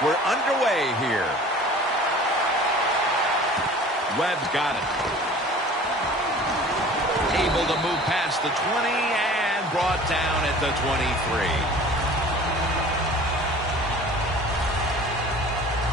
We're underway here. Webb's got it. Able to move past the 20 and brought down at the 23.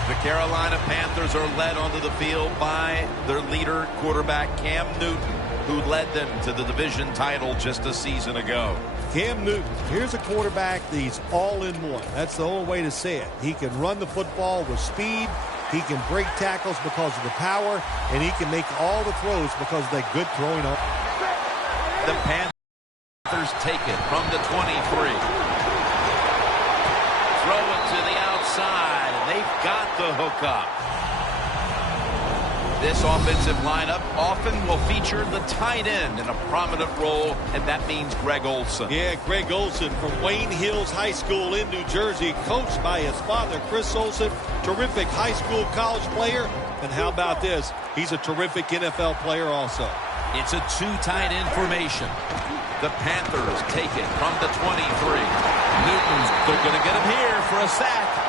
The Carolina Panthers are led onto the field by their leader quarterback Cam Newton, who led them to the division title just a season ago. Cam Newton, here's a quarterback that he's all in one. That's the only way to say it. He can run the football with speed. He can break tackles because of the power. And he can make all the throws because of that good throwing arm. The Panthers take it from the 23. Throw it to the outside. And they've got the hook up. This offensive lineup often will feature the tight end in a prominent role, and that means Greg Olsen. Yeah, Greg Olsen from Wayne Hills High School in New Jersey, coached by his father, Chris Olsen. Terrific high school college player. And how about this? He's a terrific NFL player also. It's a two tight end formation. The Panthers take it from the 23. Newton's, they're going to get him here for a sack.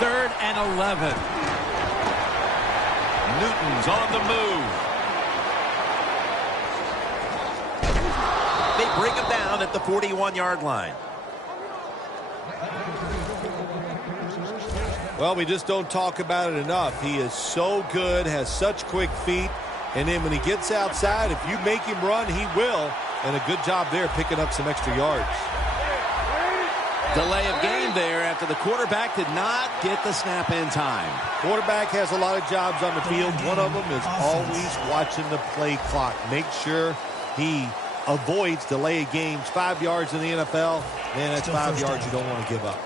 Third and 11. Newton's on the move. They bring him down at the 41-yard line. Well, we just don't talk about it enough. He is so good, has such quick feet, and then when he gets outside, if you make him run, he will. And a good job there picking up some extra yards. Delay of game there after the quarterback did not get the snap in time. Quarterback has a lot of jobs on the field. One of them is always watching the play clock. Make sure he avoids delay of games. 5 yards in the NFL, man, that's 5 yards you don't want to give up.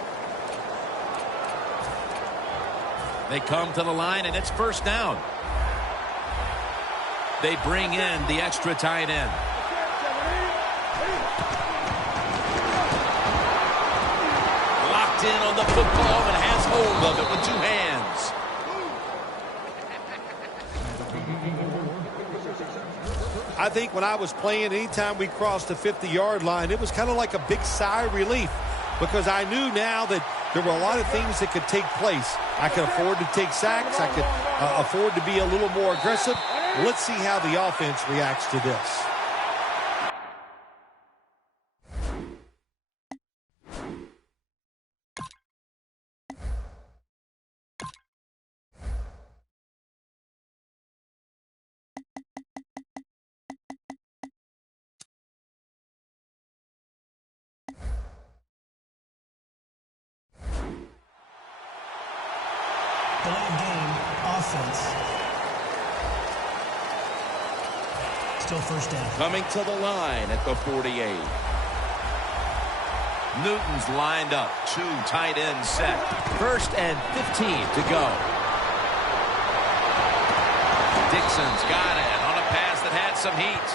They come to the line, and it's first down. They bring in the extra tight end. Locked in on the football and has hold of it with two hands. I think when I was playing, anytime we crossed the 50-yard line, it was kind of like a big sigh of relief because I knew now that there were a lot of things that could take place. I could afford to take sacks. I could afford to be a little more aggressive. Let's see how the offense reacts to this. Game offense. Still first down. Coming to the line at the 48. Newton's lined up. Two tight ends set. First and 15 to go. Dixon's got it on a pass that had some heat.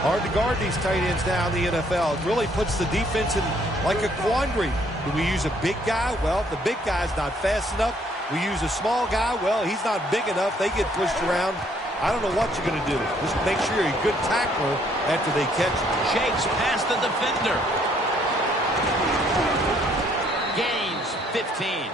Hard to guard these tight ends now in the NFL. It really puts the defense in like a quandary. Do we use a big guy? Well, if the big guy's not fast enough, we use a small guy. Well, he's not big enough. They get pushed around. I don't know what you're going to do. Just make sure you're a good tackler after they catch him. Shakes past the defender. Gains 15.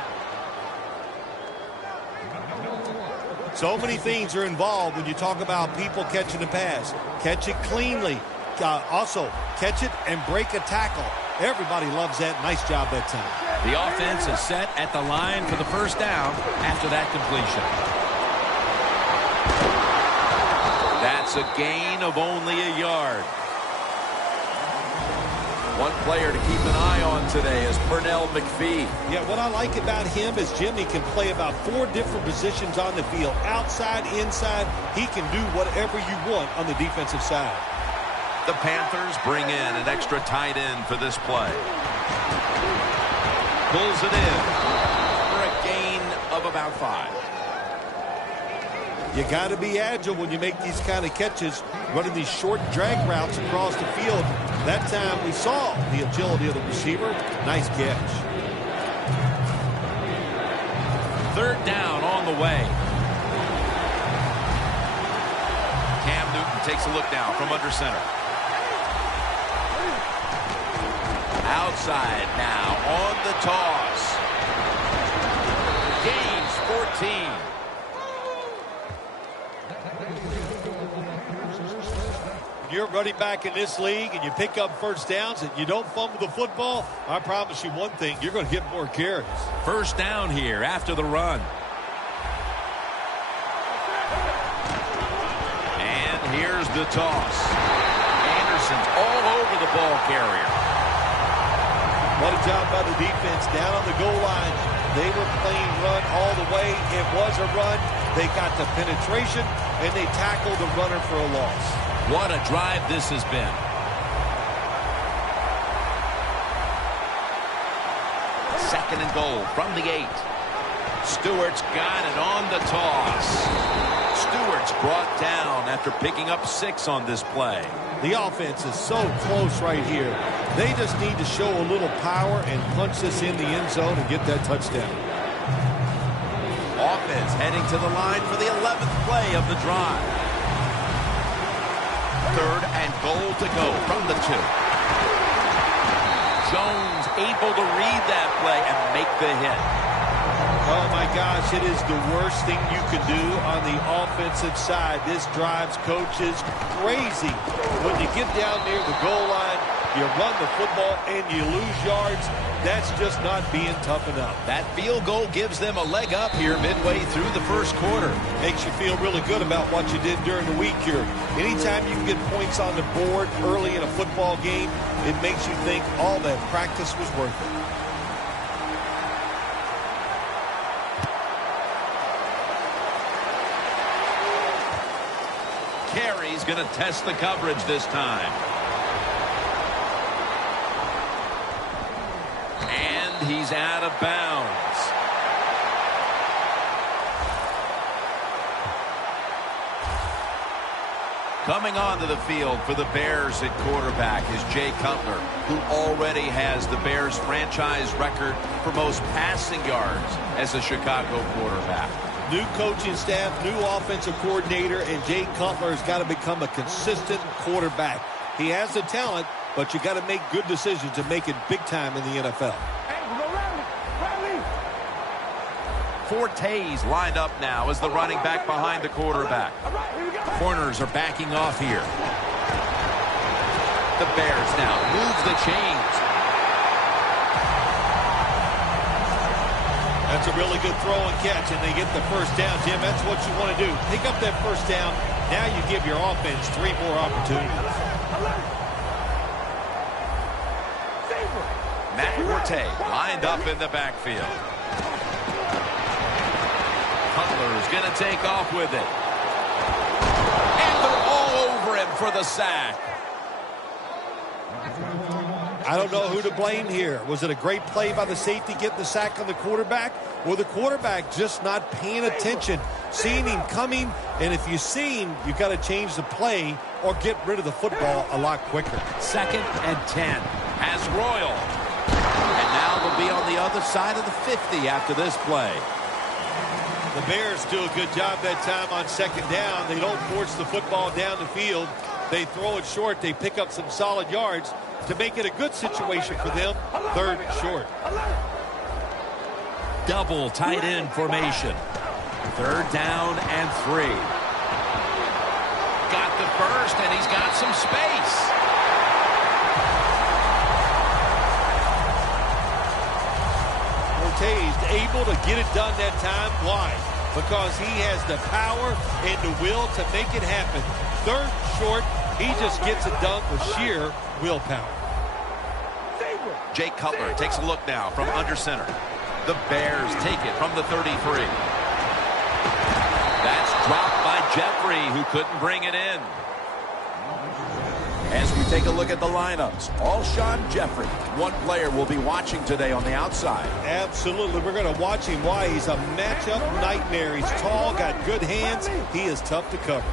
So many things are involved when you talk about people catching the pass. Catch it cleanly. Also, catch it and break a tackle. Everybody loves that. Nice job that time. The offense is set at the line for the first down after that completion. That's a gain of only a yard. One player to keep an eye on today is Pernell McPhee. Yeah, what I like about him is Jimmy can play about 4 different positions on the field. Outside, inside, he can do whatever you want on the defensive side. The Panthers bring in an extra tight end for this play. Pulls it in for a gain of about 5. You got to be agile when you make these kind of catches, running these short drag routes across the field. That time we saw the agility of the receiver. Nice catch. Third down on the way. takes a look now from under center. Outside now on the toss. Gains 14. You're running back in this league and you pick up first downs and you don't fumble the football, I promise you one thing, you're going to get more carries. First down here after the run. And here's the toss. Anderson's all over the ball carrier. What a job by the defense down on the goal line. They were playing run all the way. It was a run. They got the penetration and they tackled the runner for a loss. What a drive this has been. Second and goal from the 8. Stewart's got it on the toss. Stewart's brought down after picking up 6 on this play. The offense is so close right here. They just need to show a little power and punch this in the end zone and get that touchdown. Offense heading to the line for the 11th play of the drive. Third and goal to go from the 2. Jones able to read that play and make the hit. Oh, my gosh, it is the worst thing you can do on the offensive side. This drives coaches crazy. When you get down near the goal line, you run the football and you lose yards. That's just not being tough enough. That field goal gives them a leg up here midway through the first quarter. Makes you feel really good about what you did during the week here. Anytime you can get points on the board early in a football game, it makes you think all that practice was worth it. Carey's going to test the coverage this time. And he's out of bounds. Coming onto the field for the Bears at quarterback is Jay Cutler, who already has the Bears franchise record for most passing yards as a Chicago quarterback. New coaching staff, new offensive coordinator, and Jay Cutler has got to become a consistent quarterback. He has the talent, but you got to make good decisions to make it big time in the NFL. Fortes lined up now as the running back behind the quarterback. Corners are backing off here. The Bears now move the chains. That's a really good throw and catch, and they get the first down, Jim. That's what you want to do. Pick up that first down. Now you give your offense 3 more opportunities. Matt Forte lined up in the backfield. Cutler's going to take off with it. And they're all over him for the sack. I don't know who to blame here. Was it a great play by the safety getting the sack on the quarterback? Or the quarterback just not paying attention, seeing him coming? And if you see him, you've got to change the play or get rid of the football a lot quicker. 2nd and 10 as Royal. And now they'll be on the other side of the 50 after this play. The Bears do a good job that time on 2nd down. They don't force the football down the field. They throw it short. They pick up some solid yards to make it a good situation for them. 3rd and short. Double tight end formation. 3rd down and 3. Got the first, and he's got some space. Forte's able to get it done that time. Why? Because he has the power and the will to make it happen. 3rd short. He just gets it done with sheer willpower. Jay Cutler takes a look now from under center. The Bears take it from the 33. That's dropped by Jeffrey, who couldn't bring it in. As we take a look at the lineups, Alshon Jeffrey, one player we'll be watching today on the outside. Absolutely. We're going to watch him. Why? He's a matchup nightmare. He's tall, got good hands. He is tough to cover.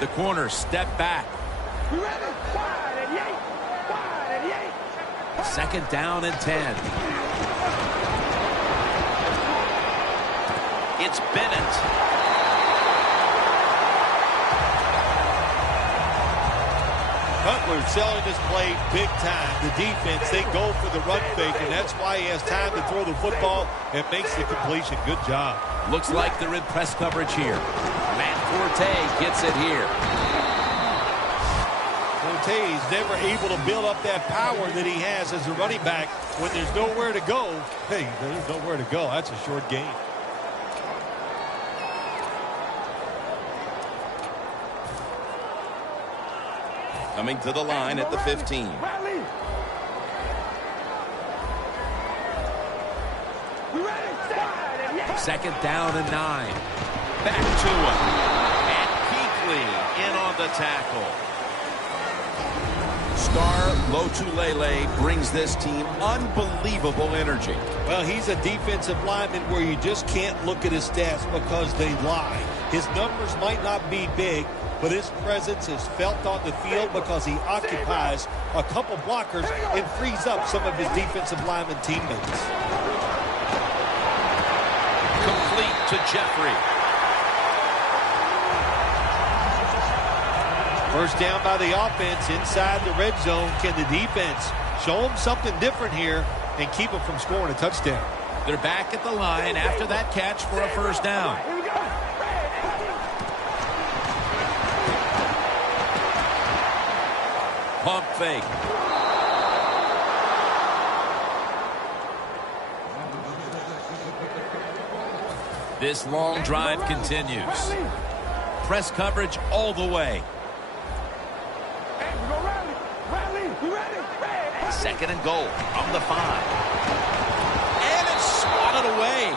The corners step back. 2nd down and 10. It's Bennett. Cutler selling this play big time. The defense, they go for the run fake, and that's why he has time to throw the football and makes the completion. Good job. Looks like they're in press coverage here. Matt Forte gets it here. Forte is never able to build up that power that he has as a running back when there's nowhere to go. Hey, there's nowhere to go. That's a short game. Coming to the line at the 15. Second down and 9. Back to him. And Kuechly in on the tackle. Star Lotulelei brings this team unbelievable energy. Well, he's a defensive lineman where you just can't look at his stats because they lie. His numbers might not be big, but his presence is felt on the field because he occupies a couple blockers and frees up some of his defensive lineman teammates. Complete to Jeffrey. First down by the offense inside the red zone. Can the defense show them something different here and keep them from scoring a touchdown? They're back at the line after that catch for a first down. Pump fake. This long drive continues. Press coverage all the way. Second and goal from the 5. And it's swatted away.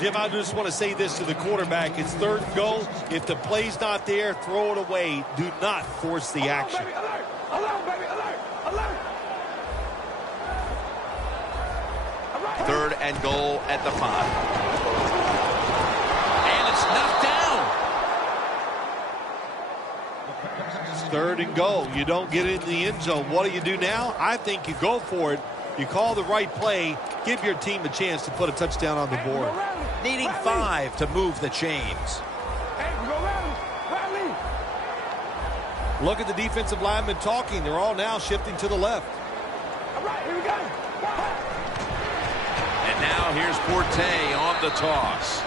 Jim, I just want to say this to the quarterback. It's third and goal. If the play's not there, throw it away. Do not force the action. Third and goal at the 5. And it's knocked down. It's third and goal. You don't get it in the end zone. What do you do now? I think you go for it. You call the right play. Give your team a chance to put a touchdown on the board. Needing 5 to move the chains. Look at the defensive linemen talking. They're all now shifting to the left. And now here's Forte on the toss.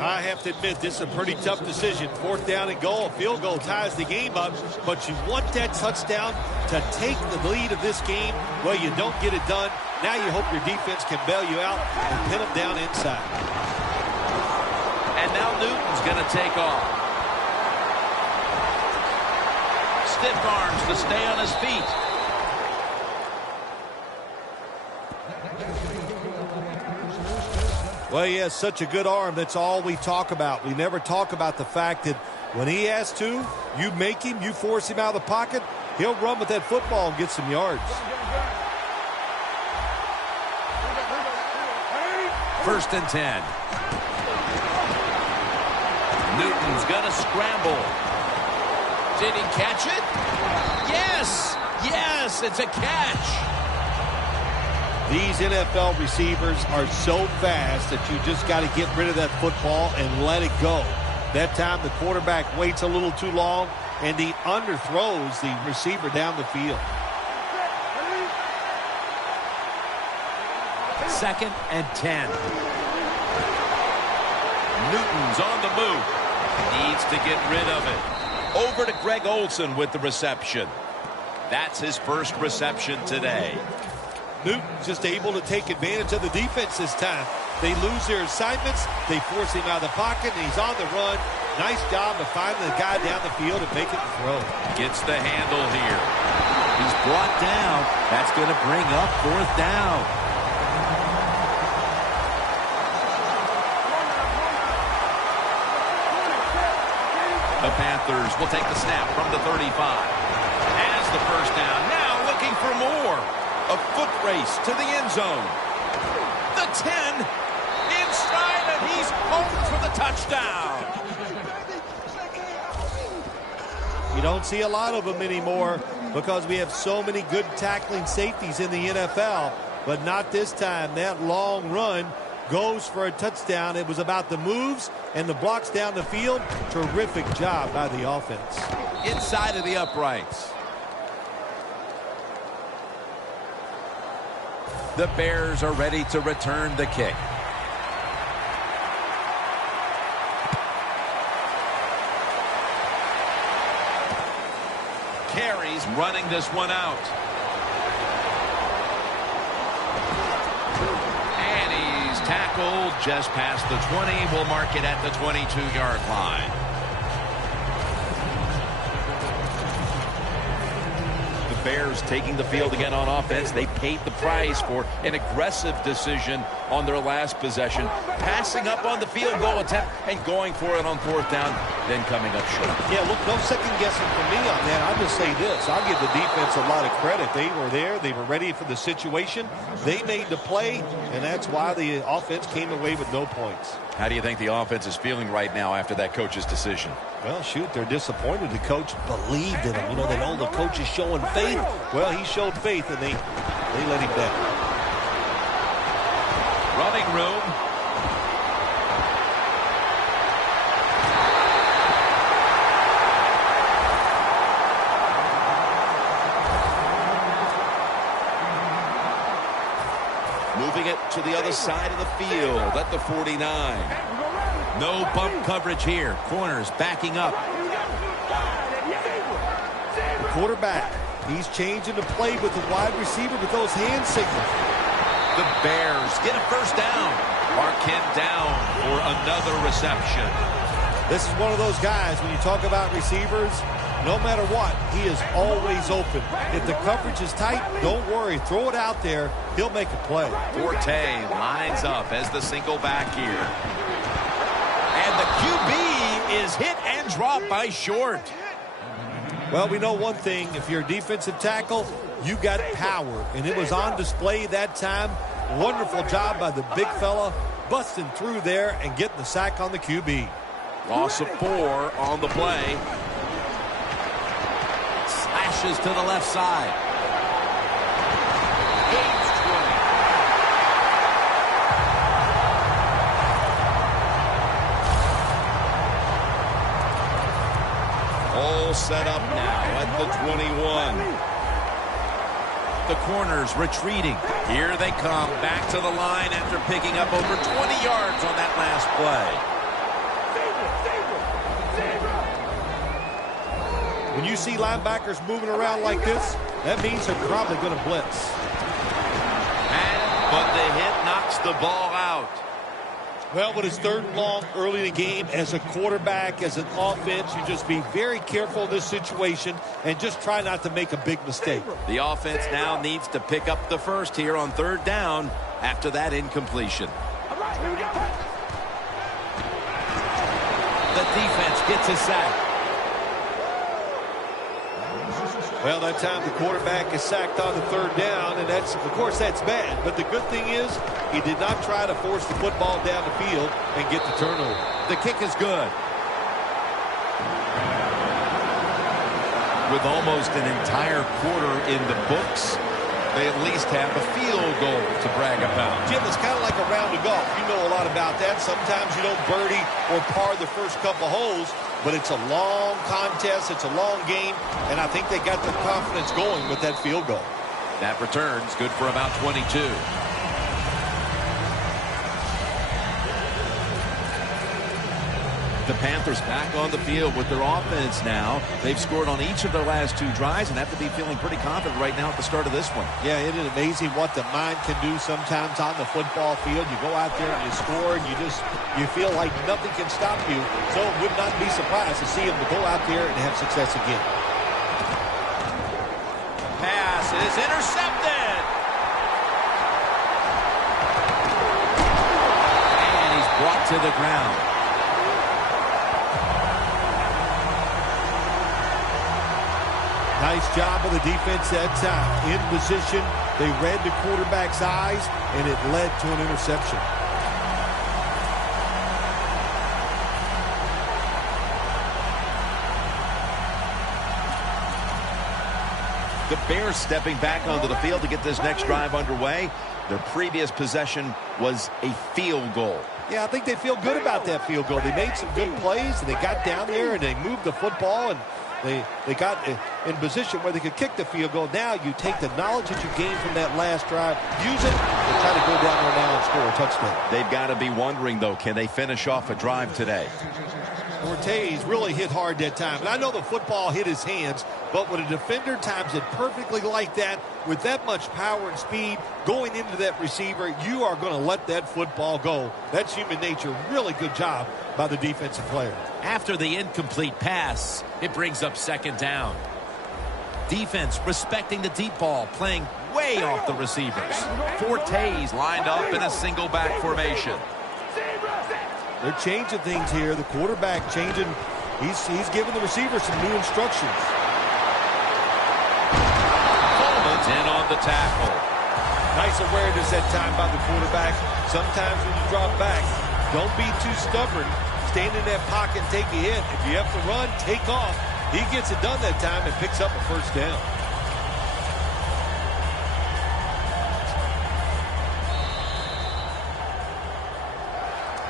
I have to admit, this is a pretty tough decision. Fourth down and goal. A field goal ties the game up, but you want that touchdown to take the lead of this game. Well, you don't get it done. Now you hope your defense can bail you out and pin them down inside. And now Newton's going to take off. Stiff arms to stay on his feet. Well, he has such a good arm. That's all we talk about. We never talk about the fact that when he has to, you make him, you force him out of the pocket, he'll run with that football and get some yards. First and 10. Newton's gonna scramble. Did he catch it? Yes! Yes, it's a catch. These NFL receivers are so fast that you just got to get rid of that football and let it go. That time the quarterback waits a little too long and he underthrows the receiver down the field. Second and 10. Newton's on the move. Needs to get rid of it. Over to Greg Olsen with the reception. That's his first reception today. Newton's just able to take advantage of the defense this time. They lose their assignments. They force him out of the pocket, and he's on the run. Nice job of finding the guy down the field and making the throw. Gets the handle here. He's brought down. That's going to bring up fourth down. The Panthers will take the snap from the 35. Has the first down. Now looking for more. A foot race to the end zone. The 10 inside, and he's home for the touchdown. You don't see a lot of them anymore because we have so many good tackling safeties in the NFL, but not this time. That long run goes for a touchdown. It was about the moves and the blocks down the field. Terrific job by the offense. Inside of the uprights. The Bears are ready to return the kick. Carries running this one out. And he's tackled just past the 20. We'll mark it at the 22-yard line. Bears taking the field again on offense. They paid the price for an aggressive decision on their last possession, passing up on the field goal attempt and going for it on fourth down, then coming up short. Yeah, look, no second guessing for me on that. I'll just say this. I'll give the defense a lot of credit. They were there. They were ready for the situation. They made the play, and that's why the offense came away with no points. How do you think the offense is feeling right now after that coach's decision? Well, shoot, they're disappointed. The coach believed in him. You know, they know the coach is showing faith. Well, he showed faith, and they let him down. Running room. Moving it to the other side of the field at the 49. No bump coverage here. Corners backing up. The quarterback, he's changing the play with the wide receiver with those hand signals. The Bears get a first down. Mark him down for another reception. This is one of those guys, when you talk about receivers, no matter what, he is always open. If the coverage is tight, don't worry. Throw it out there. He'll make a play. Forte lines up as the single back here. And the QB is hit and dropped by Short. Well, we know one thing. If you're a defensive tackle, you got power. And it was on display that time. Wonderful job by the big fella, busting through there and getting the sack on the QB. Loss of 4 on the play. Slashes to the left side. Gains 20. All set up now at the 21. The corners retreating. Here they come back to the line after picking up over 20 yards on that last play. When you see linebackers moving around like this, that means they're probably going to blitz. But the hit knocks the ball out. Well, when it's third and long early in the game, as a quarterback, as an offense, you just be very careful in this situation and just try not to make a big mistake. The offense now needs to pick up the first here on third down after that incompletion. The defense gets a sack. Well, that time the quarterback is sacked on the third down, and that's, of course, that's bad. But the good thing is he did not try to force the football down the field and get the turnover. The kick is good. With almost an entire quarter in the books, they at least have a field goal to brag about. Jim, it's kind of like a round of golf. You know a lot about that. Sometimes you don't birdie or par the first couple holes, but it's a long contest. It's a long game, and I think they got the confidence going with that field goal. That return's good for about 22. The Panthers back on the field with their offense now. They've scored on each of their last 2 drives and have to be feeling pretty confident right now at the start of this one. Yeah, it is amazing what the mind can do sometimes on the football field. You go out there and you score, and you feel like nothing can stop you. So it would not be surprised to see them to go out there and have success again. Pass is intercepted. And he's brought to the ground. Nice job of the defense that time. In position, they read the quarterback's eyes, and it led to an interception. The Bears stepping back onto the field to get this next drive underway. Their previous possession was a field goal. Yeah, I think they feel good about that field goal. They made some good plays, and they got down there, and they moved the football, and they got in position where they could kick the field goal. Now you take the knowledge that you gained from that last drive, use it, and try to go down there now and score a touchdown. They've got to be wondering, though, can they finish off a drive today? Ortiz really hit hard that time. And I know the football hit his hands, but when a defender times it perfectly like that, with that much power and speed going into that receiver, you are going to let that football go. That's human nature. Really good job by the defensive player. After the incomplete pass, it brings up second down. Defense respecting the deep ball, playing way off the receivers. Fortes lined up in a single back formation. They're changing things here. The quarterback changing. He's giving the receiver some new instructions. Coleman's in on the tackle. Nice awareness that time by the quarterback. Sometimes when you drop back, don't be too stubborn. Stand in that pocket and take a hit. If you have to run, take off. He gets it done that time and picks up a first down.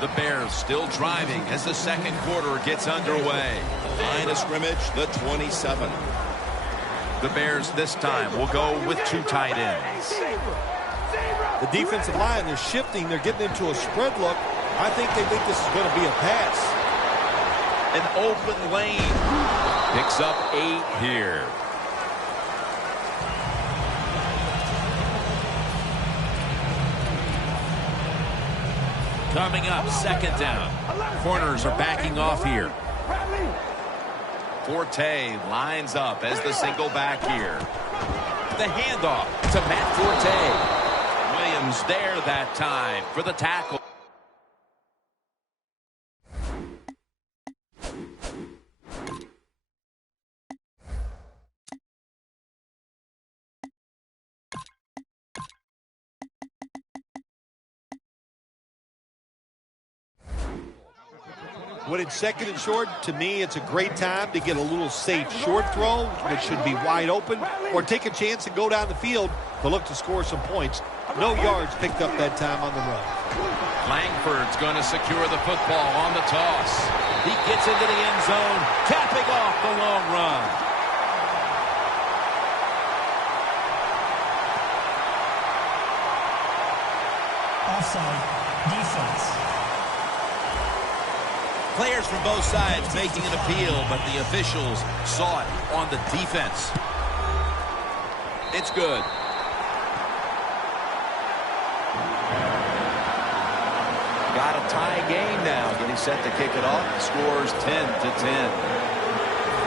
The Bears still driving as the second quarter gets underway. Line of scrimmage, the 27. The Bears this time will go with two tight ends. The defensive line, they're shifting. They're getting into a spread look. I think they think this is going to be a pass. An open lane. Picks up 8 here. Coming up, second down. Corners are backing off here. Forte lines up as the single back here. The handoff to Matt Forte. Williams there that time for the tackle. When it's second and short, to me, it's a great time to get a little safe short throw, which should be wide open, or take a chance and go down the field to look to score some points. No yards picked up that time on the run. Langford's going to secure the football on the toss. He gets into the end zone, capping off the long run. Offside. Defense. Players from both sides making an appeal, but the officials saw it on the defense. It's good. Got a tie game now. Getting set to kick it off. Scores 10-10.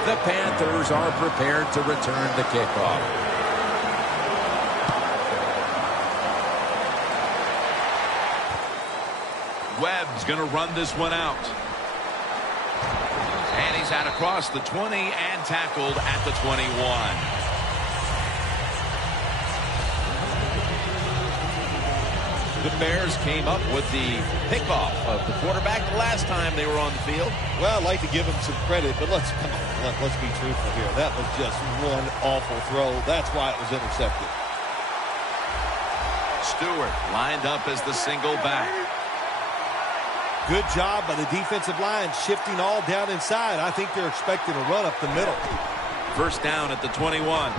The Panthers are prepared to return the kickoff. Webb's going to run this one out. And he's out across the 20 and tackled at the 21. The Bears came up with the pickoff of the quarterback the last time they were on the field. Well, I'd like to give him some credit, but let's be truthful here. That was just one awful throw. That's why it was intercepted. Stewart lined up as the single back. Good job by the defensive line, shifting all down inside. I think they're expecting a run up the middle. First down at the 21.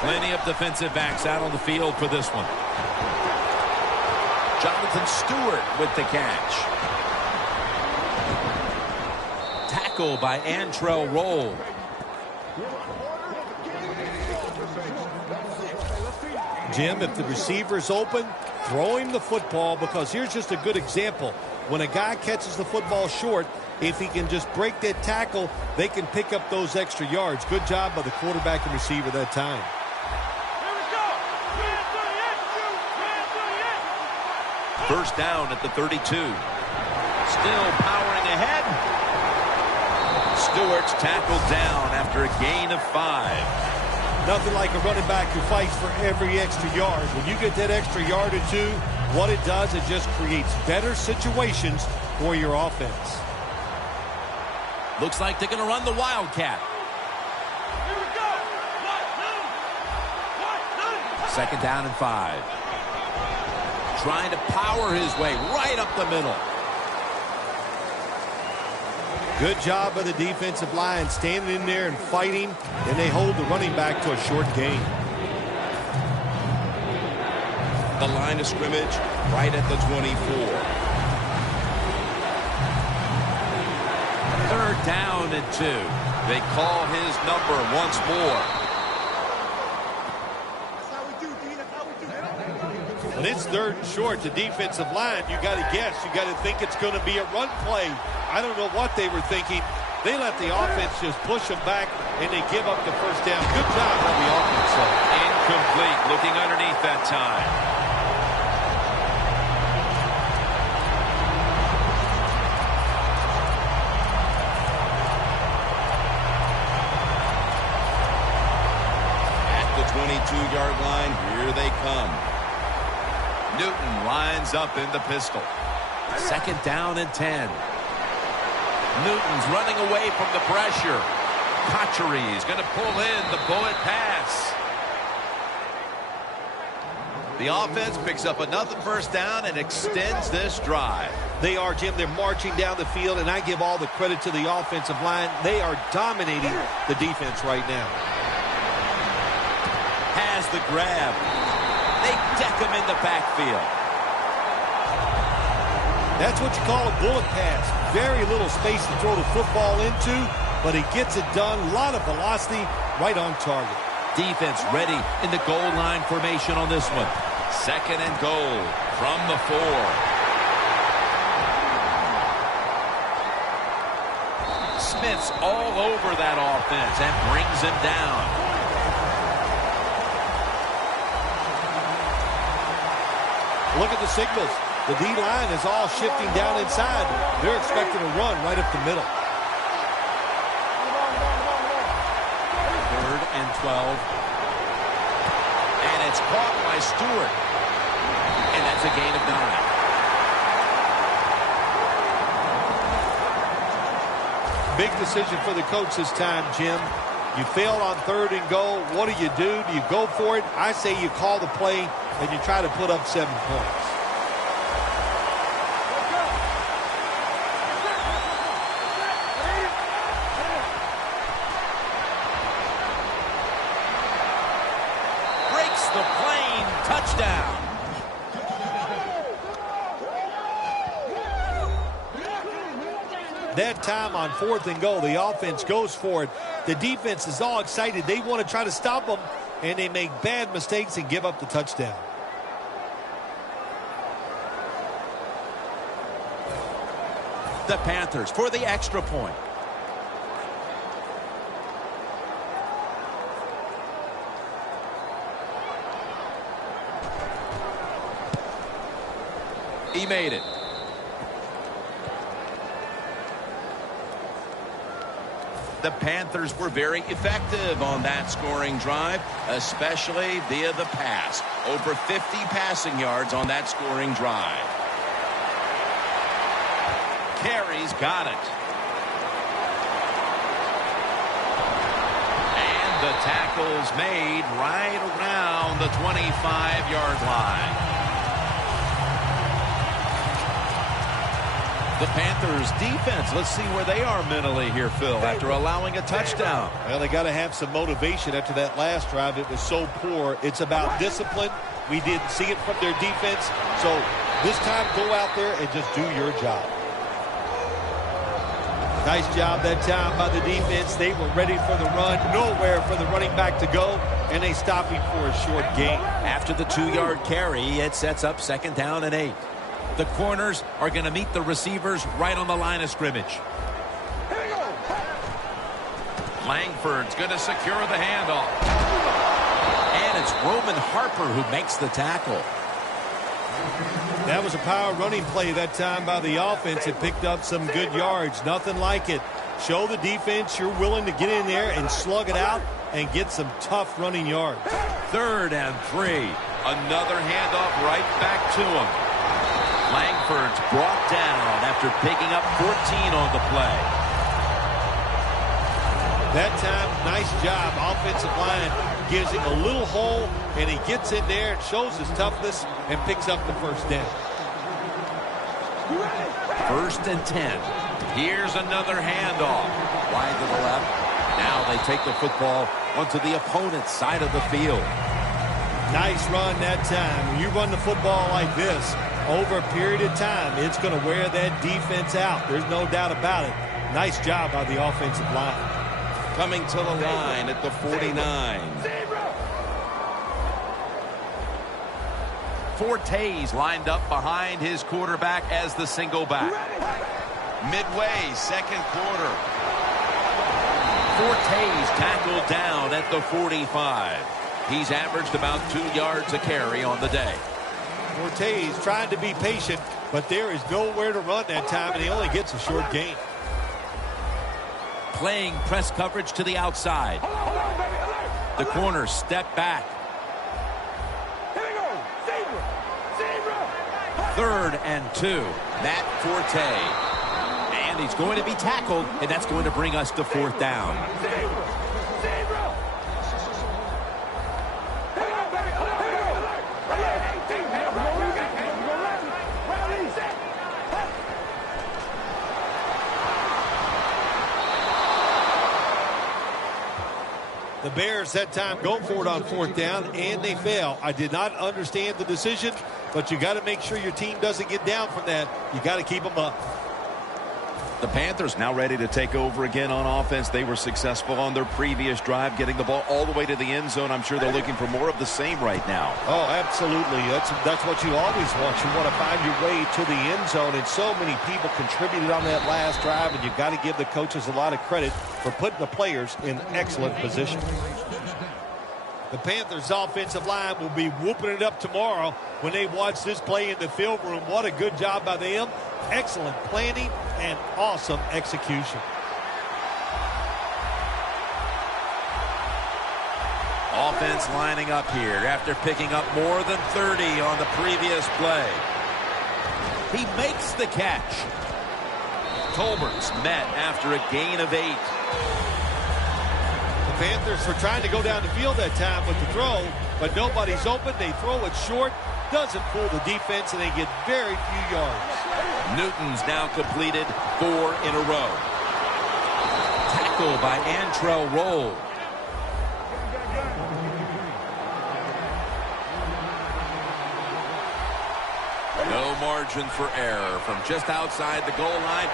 Plenty of defensive backs out on the field for this one. Jonathan Stewart with the catch. Tackle by Antrel Roll. Jim, if the receiver's open, throw him the football, because here's just a good example. when a guy catches the football short, if he can just break that tackle, they can pick up those extra yards. Good job by the quarterback and receiver that time. First down at the 32. Still powering ahead. Stewart's tackled down after a gain of 5. Nothing like a running back who fights for every extra yard. When you get that extra yard or two, what it does, it just creates better situations for your offense. Looks like they're going to run the Wildcat. Second down and 5. Trying to power his way right up the middle. Good job by the defensive line standing in there and fighting, and they hold the running back to a short gain. The line of scrimmage right at the 24. Third down and 2. They call his number once more. When it's third and short, the defensive line, you got to guess. You got to think it's going to be a run play. I don't know what they were thinking. They let the offense just push them back, and they give up the first down. Good job on the offense. Incomplete. Looking underneath that time. At the 22-yard line, here they come. Newton lines up in the pistol. Second down and 10. Newton's running away from the pressure. Cotchery's going to pull in the bullet pass. The offense picks up another first down and extends this drive. They are, Jim. They're marching down the field, and I give all the credit to the offensive line. They are dominating the defense right now. Has the grab. They deck him in the backfield. That's what you call a bullet pass. Very little space to throw the football into, but he gets it done. A lot of velocity, right on target. Defense ready in the goal line formation on this one. Second and goal from the 4. Smith's all over that offense and brings him down. Look at the signals. The D-line is all shifting down inside. They're expecting a run right up the middle. Third and 12. And it's caught by Stewart. And that's a gain of 9. Big decision for the coach this time, Jim. You failed on third and goal. What do? Do you go for it? I say you call the play and you try to put up 7 points. Breaks the plane. Touchdown. That time on fourth and goal, the offense goes for it. The defense is all excited. They want to try to stop them, and they make bad mistakes and give up the touchdown. The Panthers for the extra point. He made it. The Panthers were very effective on that scoring drive, especially via the pass. Over 50 passing yards on that scoring drive. Carey's got it. And the tackle's made right around the 25-yard line. The Panthers defense, let's see where they are mentally here, Phil, after allowing a touchdown. Well, they got to have some motivation after that last drive. It was so poor. It's about discipline. We didn't see it from their defense. So this time, go out there and just do your job. Nice job that time by the defense. They were ready for the run. Nowhere for the running back to go, and they stopped him for a short gain. After the 2-yard carry, it sets up second down and 8. The corners are going to meet the receivers right on the line of scrimmage. Langford's going to secure the handoff. And it's Roman Harper who makes the tackle. That was a power running play that time by the offense. It picked up some good yards. Nothing like it. Show the defense you're willing to get in there and slug it out and get some tough running yards. 3rd and 3. Another handoff right back to him. Langford's brought down after picking up 14 on the play. That time, nice job. Offensive line gives him a little hole, and he gets in there and shows his toughness and picks up the first down. 1st and 10. Here's another handoff. Wide to the left. Now they take the football onto the opponent's side of the field. Nice run that time. When you run the football like this over a period of time, it's going to wear that defense out. There's no doubt about it. Nice job by the offensive line. Coming to the line at the 49. Fortes lined up behind his quarterback as the single back. Midway, second quarter. Fortes tackled down at the 45. He's averaged about 2 yards a carry on the day. Fortes trying to be patient, but there is nowhere to run that time, and he only gets a short gain. Playing press coverage to the outside. The corners step back. 3rd and 2. Matt Forte. And he's going to be tackled, and that's going to bring us to 4th down. The Bears that time go for it on 4th down, and they fail. I did not understand the decision, but you got to make sure your team doesn't get down from that. You got to keep them up. The Panthers now ready to take over again on offense. They were successful on their previous drive, getting the ball all the way to the end zone. I'm sure they're looking for more of the same right now. Oh, absolutely. That's what you always want. You want to find your way to the end zone, and so many people contributed on that last drive, and you've got to give the coaches a lot of credit for putting the players in excellent position. The Panthers' offensive line will be whooping it up tomorrow when they watch this play in the film room. What a good job by them. Excellent planning and awesome execution. Offense lining up here after picking up more than 30 on the previous play. He makes the catch. Tolbert's met after a gain of 8. The Panthers were trying to go down the field that time with the throw, but nobody's open. They throw it short. Doesn't fool the defense, and they get very few yards. Newton's now completed 4 in a row. Tackle by Antrell Roll. No margin for error from just outside the goal line.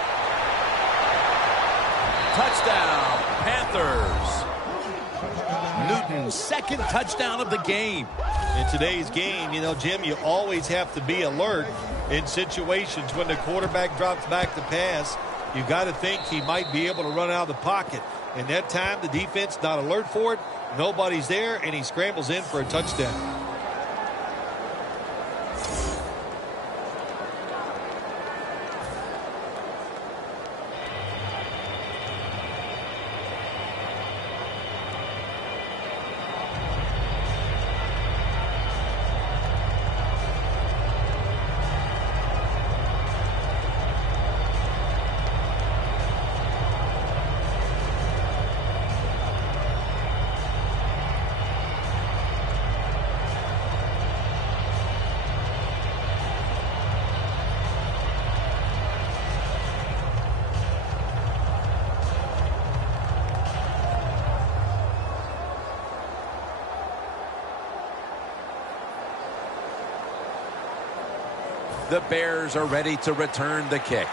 Touchdown, Panthers. Newton's second touchdown of the game. In today's game, you know, Jim, you always have to be alert in situations when the quarterback drops back to pass. You got to think he might be able to run out of the pocket. And that time, the defense not alert for it. Nobody's there, and he scrambles in for a touchdown. The Bears are ready to return the kick.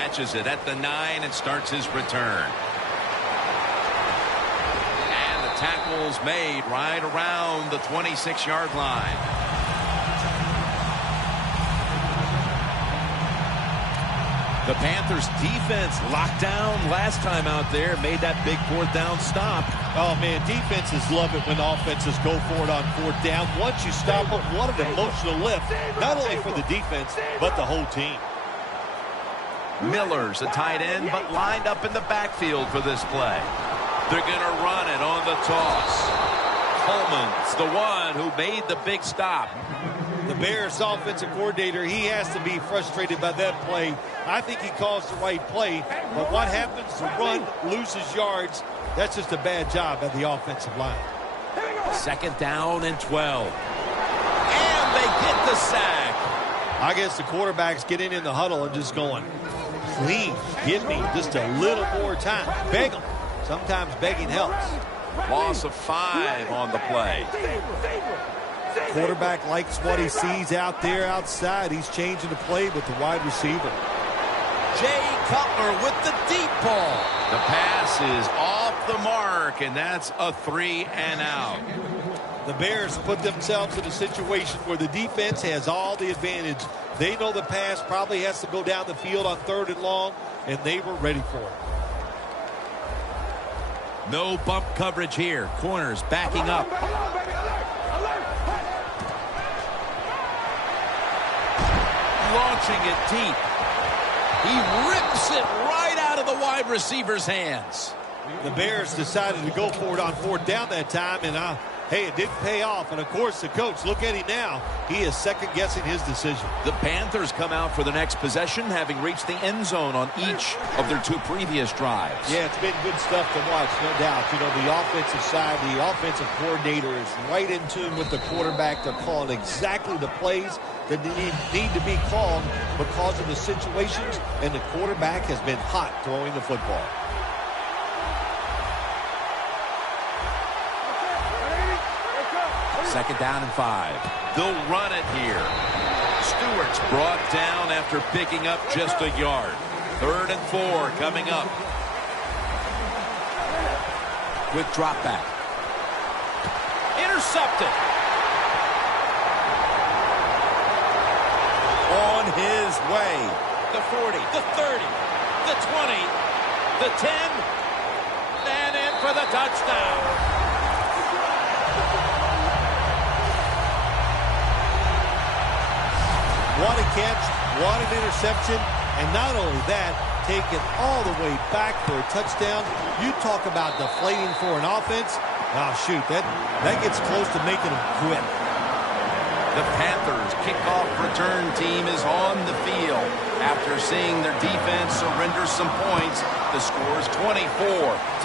Catches it at the 9 and starts his return. And the tackle's made right around the 26-yard line. The Panthers defense locked down last time out there, made that big 4th down stop. Oh, man, defenses love it when offenses go for it on 4th down. Once you stop them, what an emotional lift, not only for the defense, but the whole team. Miller's a tight end, but lined up in the backfield for this play. They're going to run it on the toss. Coleman's the one who made the big stop. The Bears offensive coordinator, he has to be frustrated by that play. I think he calls the right play, but what happens to run, loses yards, that's just a bad job by the offensive line. 2nd down and 12. And they get the sack. I guess the quarterback's getting in the huddle and just going, please give me just a little more time. Beg them. Sometimes begging helps. Loss of 5 on the play. Quarterback likes what he sees out there outside. He's changing the play with the wide receiver. Jay Cutler with the deep ball. The pass is off the mark, and that's a 3 and out. The Bears put themselves in a situation where the defense has all the advantage. They know the pass probably has to go down the field on 3rd and long, and they were ready for it. No bump coverage here. Corners backing up. Launching it deep. He rips it right out of the wide receiver's hands. The Bears decided to go for it on 4th down that time, and hey, it didn't pay off. And, of course, the coach, look at him now. He is second-guessing his decision. The Panthers come out for the next possession, having reached the end zone on each of their 2 previous drives. Yeah, it's been good stuff to watch, no doubt. You know, the offensive side, the offensive coordinator is right in tune with the quarterback. They're calling exactly the plays that need to be called because of the situations, and the quarterback has been hot throwing the football. Second down and 5. They'll run it here. Stewart's brought down after picking up just a yard. 3rd and 4 coming up. Quick drop back. Intercepted. On his way. The 40, the 30, the 20, the 10, and in for the touchdown. What a catch, what an interception, and not only that, take it all the way back for a touchdown. You talk about deflating for an offense. Oh, shoot, that gets close to making them quit. The Panthers' kickoff return team is on the field. After seeing their defense surrender some points, the score is 24-17.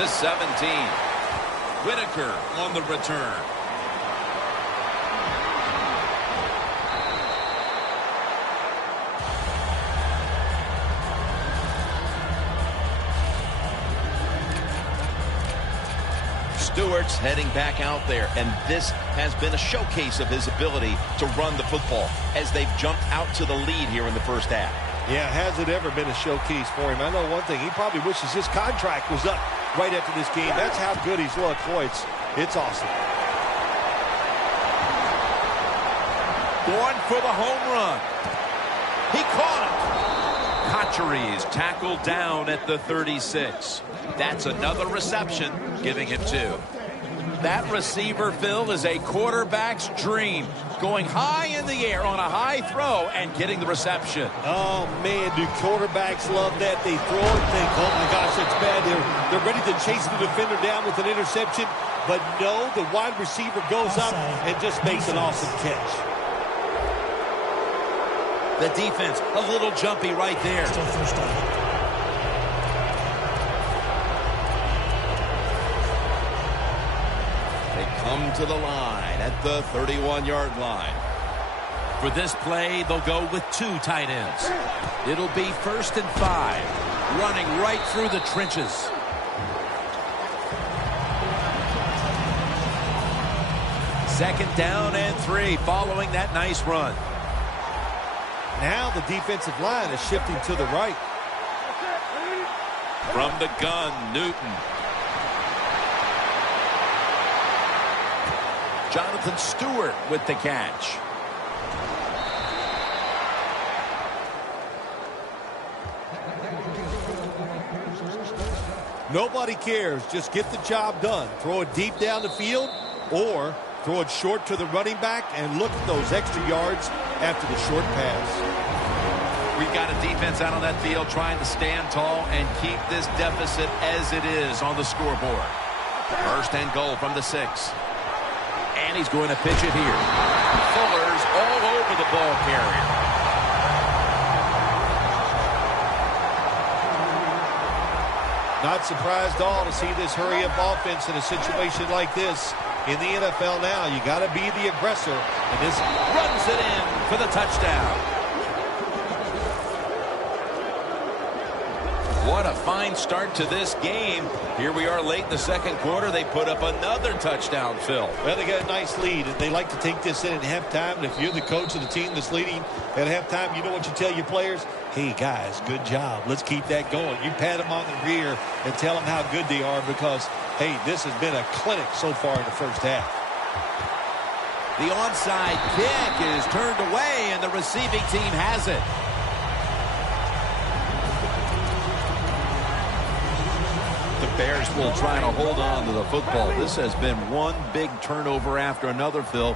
Whitaker on the return. Stewart's heading back out there, and this has been a showcase of his ability to run the football as they've jumped out to the lead here in the first half. Yeah, has it ever been a showcase for him? I know one thing, he probably wishes his contract was up right after this game. That's how good he's looked. Boy, it's awesome. Going for the home run. He caught it. Cotchery is tackled down at the 36. That's another reception, giving him 2. That receiver, Phil, is a quarterback's dream. Going high in the air on a high throw and getting the reception. Oh, man, do quarterbacks love that? They throw it and think, oh, my gosh, that's bad. They're ready to chase the defender down with an interception. But no, the wide receiver goes up and just makes an awesome catch. The defense, a little jumpy right there. Still first down. Come to the line at the 31-yard line. For this play, they'll go with 2 tight ends. It'll be 1st and 5, running right through the trenches. Second down and 3 following that nice run. Now the defensive line is shifting to the right. From the gun, Newton. Jonathan Stewart with the catch. Nobody cares. Just get the job done. Throw it deep down the field or throw it short to the running back and look at those extra yards after the short pass. We've got a defense out on that field trying to stand tall and keep this deficit as it is on the scoreboard. First and goal from the 6. And he's going to pitch it here. Fuller's all over the ball carrier. Not surprised at all to see this hurry-up offense in a situation like this. In the NFL now, you got to be the aggressor. And this runs it in for the touchdown. What a fine start to this game. Here we are late in the second quarter. They put up another touchdown, Phil. Well, they got a nice lead, and they like to take this in at halftime. And if you're the coach of the team that's leading at halftime, you know what you tell your players? Hey, guys, good job. Let's keep that going. You pat them on the rear and tell them how good they are because, hey, this has been a clinic so far in the first half. The onside kick is turned away, and the receiving team has it. The Bears will try to hold on to the football. This has been one big turnover after another, Phil.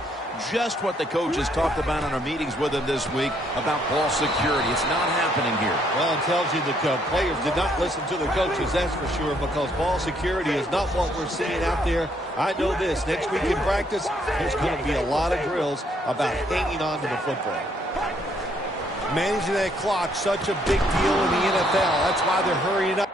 Just what the coaches talked about in our meetings with him this week about ball security. It's not happening here. Well, it tells you the players did not listen to the coaches, that's for sure, because ball security is not what we're seeing out there. I know this. Next week in practice, there's going to be a lot of drills about hanging on to the football. Managing that clock, such a big deal in the NFL. That's why they're hurrying up.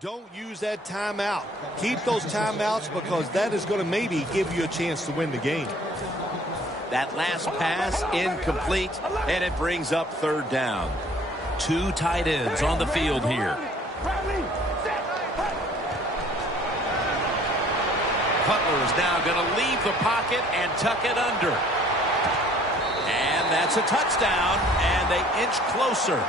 Don't use that timeout. Keep those timeouts because that is going to maybe give you a chance to win the game. That last pass incomplete, and it brings up third down. Two tight ends on the field here. Cutler is now going to leave the pocket and tuck it under. And that's a touchdown, and they inch closer.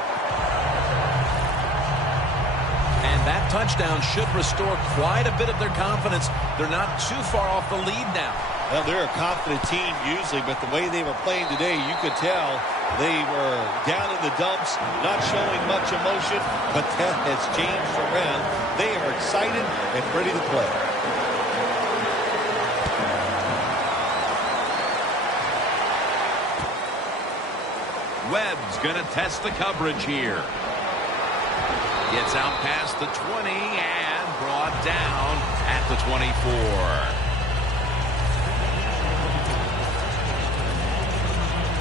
And that touchdown should restore quite a bit of their confidence. They're not too far off the lead now. Well, they're a confident team usually, but the way they were playing today, you could tell they were down in the dumps, not showing much emotion, but that has changed around. They are excited and ready to play. Webb's going to test the coverage here. Gets out past the 20 and brought down at the 24.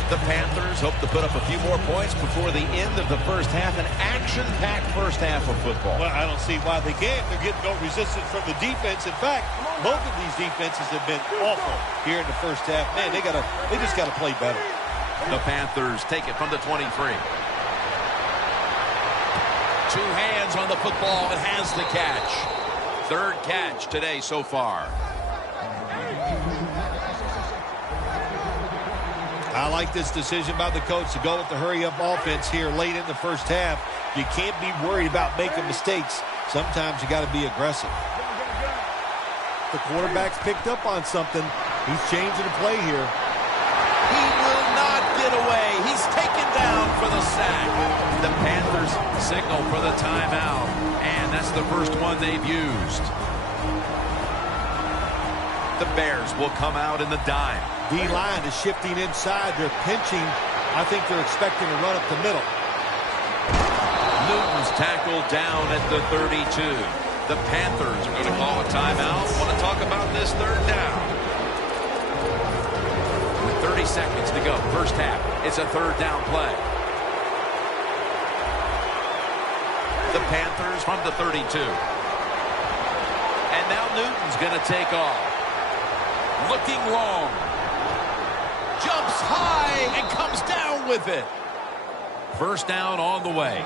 The Panthers hope to put up a few more points before the end of the first half. An action-packed first half of football. Well, I don't see why they can't. They're getting no resistance from the defense. In fact, both of these defenses have been awful here in the first half. Man, they just got to play better. The Panthers take it from the 23. Two hands on the football and has the catch. Third catch today so far. I like this decision by the coach to go with the hurry-up offense here late in the first half. You can't be worried about making mistakes. Sometimes you got to be aggressive. The quarterback's picked up on something. He's changing the play here. He will not get away. He's taken down for the sack. The Panthers signal for the timeout, and that's the first one they've used. The Bears will come out in the dime. D-line is shifting inside. They're pinching. I think they're expecting to run up the middle. Newton's tackled down at the 32. The Panthers are going to call a timeout. Want to talk about this third down. With 30 seconds to go, first half, it's a third down play. The Panthers from the 32. And now Newton's going to take off. Looking long. Jumps high and comes down with it. First down on the way.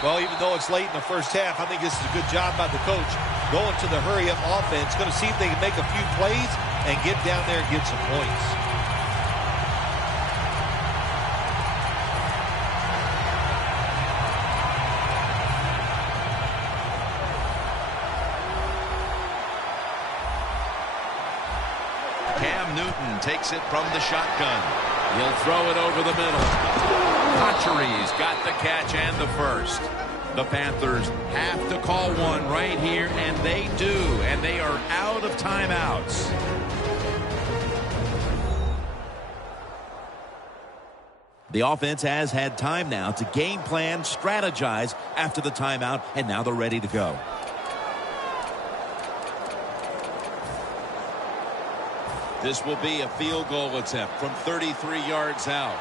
Well, even though it's late in the first half, I think this is a good job by the coach going to the hurry-up offense. Going to see if they can make a few plays and get down there and get some points. Cam Newton takes it from the shotgun. He'll throw it over the middle. Hatchery's got the catch and the first. The Panthers have to call one right here, and they do, and they are out of timeouts. The offense has had time now to game plan, strategize after the timeout, and now they're ready to go. This will be a field goal attempt from 33 yards out.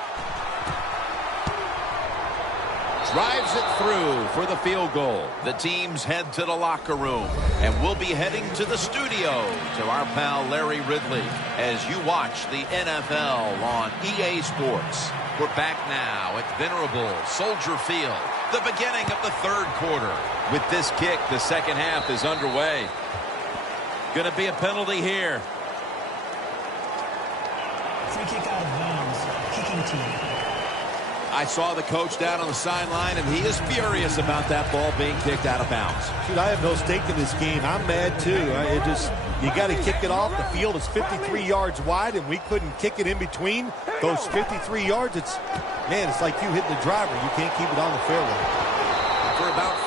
Drives it through for the field goal. The teams head to the locker room, and we'll be heading to the studio to our pal Larry Ridley as you watch the NFL on EA Sports. We're back now at venerable Soldier Field, the beginning of the third quarter. With this kick, the second half is underway. Going to be a penalty here. Free kick out of bounds. Kicking team. I saw the coach down on the sideline, and he is furious about that ball being kicked out of bounds. Dude, I have no stake in this game. I'm mad, too. You got to kick it off. The field is 53 yards wide, and we couldn't kick it in between those 53 yards. It's like you hitting the driver. You can't keep it on the fairway. For about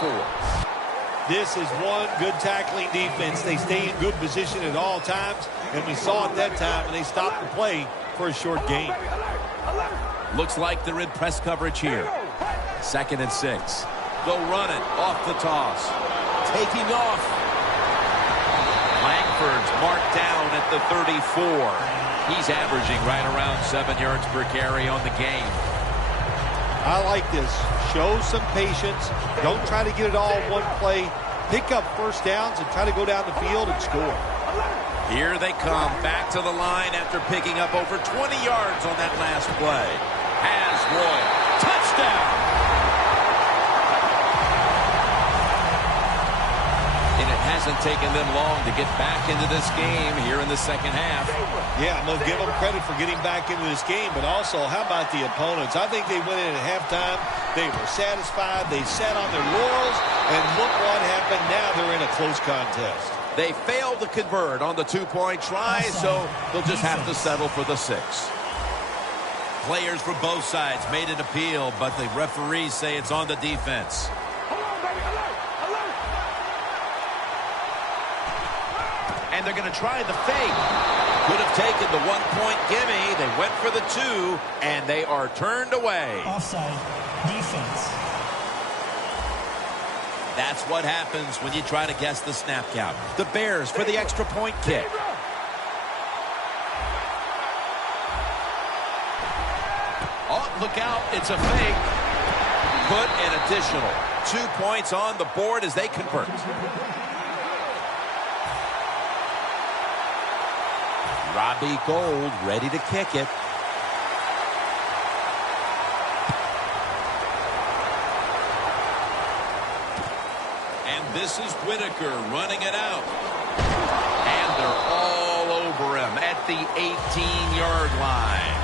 4. This is one good tackling defense. They stay in good position at all times, and we saw it that time, and they stopped the play for a short gain. Looks like they're in press coverage here. 2nd and 6. They'll run it off the toss. Taking off. Langford's marked down at the 34. He's averaging right around 7 yards per carry on the game. I like this. Show some patience. Don't try to get it all in one play. Pick up first downs and try to go down the field and score. Here they come back to the line after picking up over 20 yards on that last play. Has Roy. Touchdown! And it hasn't taken them long to get back into this game here in the second half. Yeah, I'm going to give them credit for getting back into this game, but also, how about the opponents? I think they went in at halftime. They were satisfied. They sat on their laurels, and look what happened. Now they're in a close contest. They failed to convert on the two-point try, so they'll just have to settle for the 6. Players for both sides made an appeal, but the referees say it's on the defense. And they're going to try the fake. Could have taken the 1-point gimme. They went for the 2, and they are turned away. Offside. Defense. That's what happens when you try to guess the snap count. The Bears for the extra point kick. Oh, look out. It's a fake. Put an additional 2 points on the board as they convert. Robbie Gould ready to kick it. And this is Whitaker running it out. And they're all over him at the 18-yard line.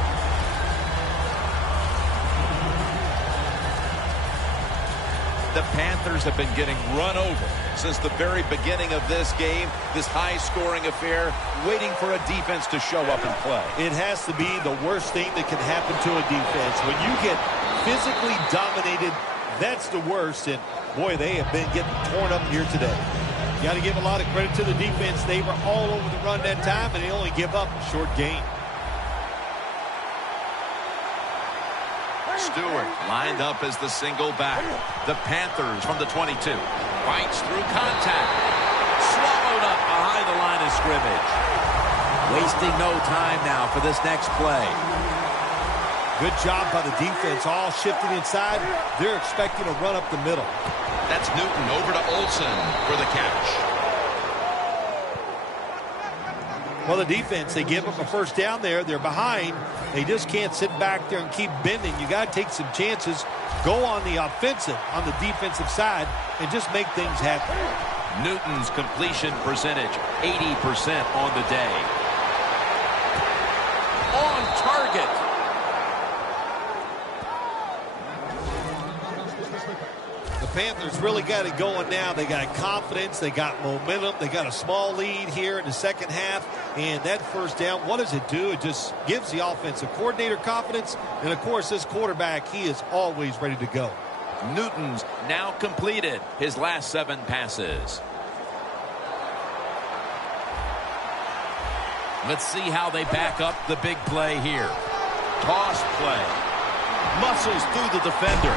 The Panthers have been getting run over since the very beginning of this game, this high-scoring affair, waiting for a defense to show up and play. It has to be the worst thing that can happen to a defense. When you get physically dominated, that's the worst. And, boy, they have been getting torn up here today. You got to give a lot of credit to the defense. They were all over the run that time, and they only give up a short gain. Stewart lined up as the single back. The Panthers from the 22. Fights through contact. Swallowed up behind the line of scrimmage. Wasting no time now for this next play. Good job by the defense, all shifting inside. They're expecting a run up the middle. That's Newton over to Olsen for the catch. Well, the defense, they give them a first down there. They're behind. They just can't sit back there and keep bending. You got to take some chances. Go on the offensive, on the defensive side, and just make things happen. Newton's completion percentage, 80% on the day. On target. The Panthers really got it going now. They got confidence. They got momentum. They got a small lead here in the second half. And that first down, what does it do? It just gives the offensive coordinator confidence. And, of course, this quarterback, he is always ready to go. Newton's now completed his last 7 passes. Let's see how they back up the big play here. Toss play. Muscles through the defender.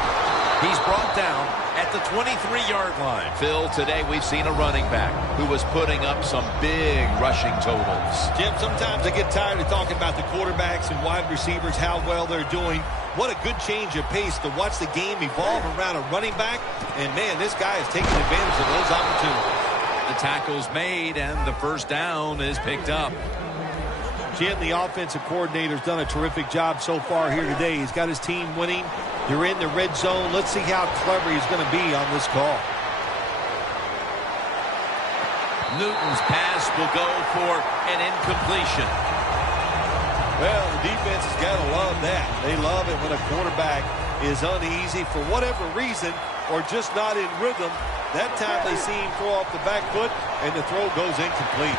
He's brought down at the 23-yard line. Phil, today we've seen a running back who was putting up some big rushing totals. Jim, sometimes I get tired of talking about the quarterbacks and wide receivers, how well they're doing. What a good change of pace to watch the game evolve around a running back. And, man, this guy is taking advantage of those opportunities. The tackle's made, and the first down is picked up. Jim, the offensive coordinator's done a terrific job so far here today. He's got his team winning. You're in the red zone. Let's see how clever he's going to be on this call. Newton's pass will go for an incompletion. Well, the defense has got to love that. They love it when a quarterback is uneasy for whatever reason or just not in rhythm. That time they see him throw off the back foot, and the throw goes incomplete.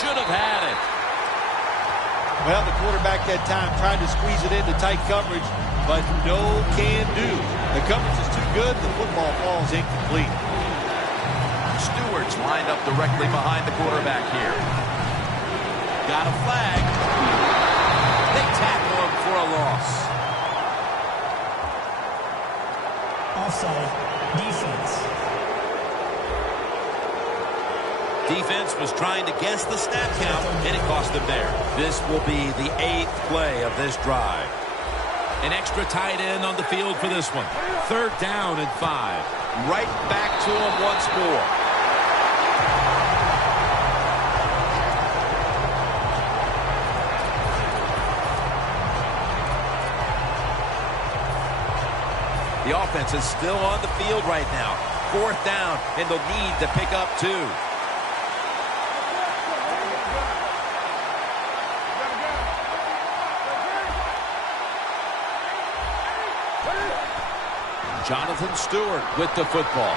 Should have had it. Well, the quarterback that time tried to squeeze it into tight coverage, but no can do. The coverage is too good. The football falls incomplete. Stewart's lined up directly behind the quarterback here. Got a flag. They tackle him for a loss. Offside. Defense. Defense was trying to guess the snap count, and it cost them there. This will be the 8th play of this drive. An extra tight end on the field for this one. 3rd down and 5. Right back to him once more. The offense is still on the field right now. 4th down, and they'll need to pick up 2. Jonathan Stewart with the football.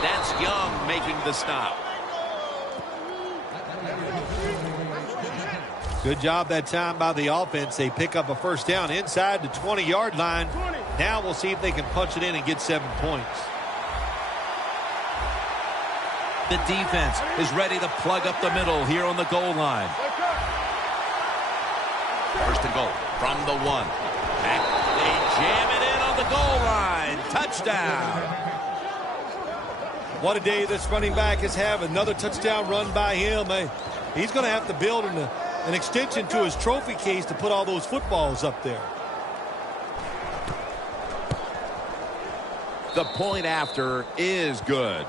That's Young making the stop. Good job that time by the offense. They pick up a first down inside the 20-yard line. Now we'll see if they can punch it in and get 7 points. The defense is ready to plug up the middle here on the goal line. First and goal from the 1. Back, they jam it in on the goal line. Touchdown. What a day this running back is having. Another touchdown run by him. He's going to have to build an extension to his trophy case to put all those footballs up there. The point after is good.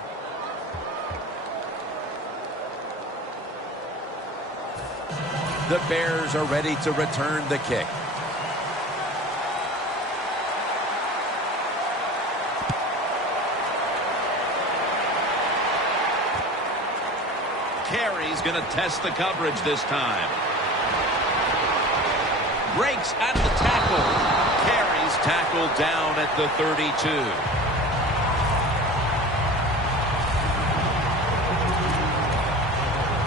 The Bears are ready to return the kick. Carey's going to test the coverage this time. Breaks out of the tackle. Carey's tackled down at the 32.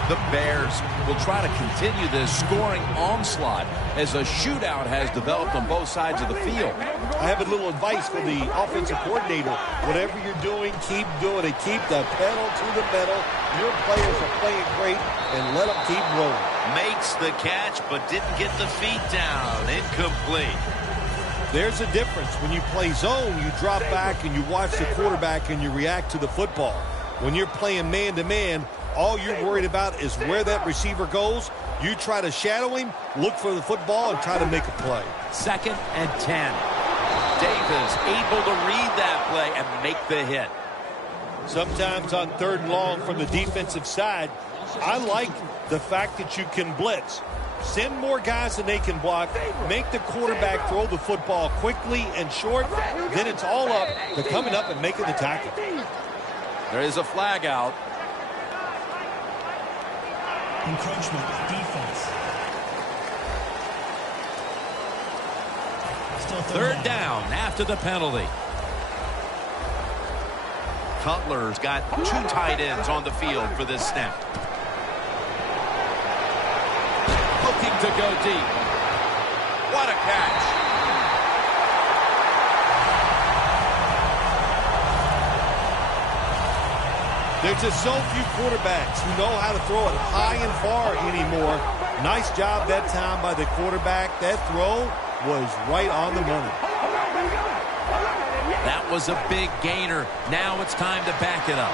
The Bears will try to continue this scoring onslaught as a shootout has developed on both sides of the field. I have a little advice for the offensive coordinator. Whatever you're doing, keep doing it. Keep the pedal to the metal. Your players are playing great, and let them keep rolling. Makes the catch, but didn't get the feet down. Incomplete. There's a difference. When you play zone, you drop back and you watch the quarterback and you react to the football. When you're playing man-to-man, all you're worried about is where that receiver goes. You try to shadow him, look for the football, and try to make a play. 2nd and 10. Davis able to read that play and make the hit. Sometimes on 3rd and long from the defensive side, I like the fact that you can blitz. Send more guys than they can block. Make the quarterback throw the football quickly and short. Then it's all up to coming up and making the tackle. There is a flag out. Encroachment, defense. Still 3rd down after the penalty. Cutler's got 2 tight ends on the field for this snap. Looking to go deep. What a catch. There's just so few quarterbacks who know how to throw it high and far anymore. Nice job that time by the quarterback. That throw was right on the money. That was a big gainer. Now it's time to back it up.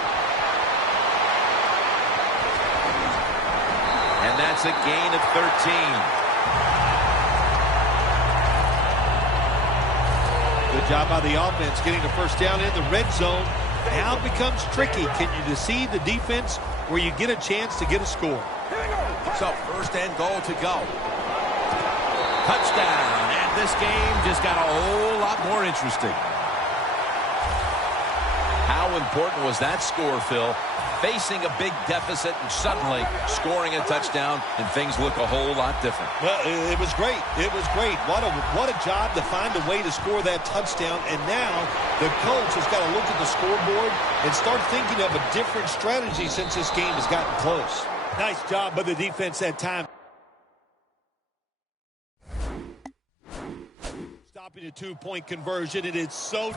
And that's a gain of 13. Good job by the offense getting the first down in the red zone. Now it becomes tricky. Can you deceive the defense where you get a chance to get a score? So 1st and goal to go. Touchdown. And this game just got a whole lot more interesting. How important was that score, Phil? Facing a big deficit and suddenly scoring a touchdown, and things look a whole lot different. Well, it was great. It was great. What a job to find a way to score that touchdown. And now the coach has got to look at the scoreboard and start thinking of a different strategy since this game has gotten close. Nice job by the defense that time. Stopping a 2-point conversion. It is so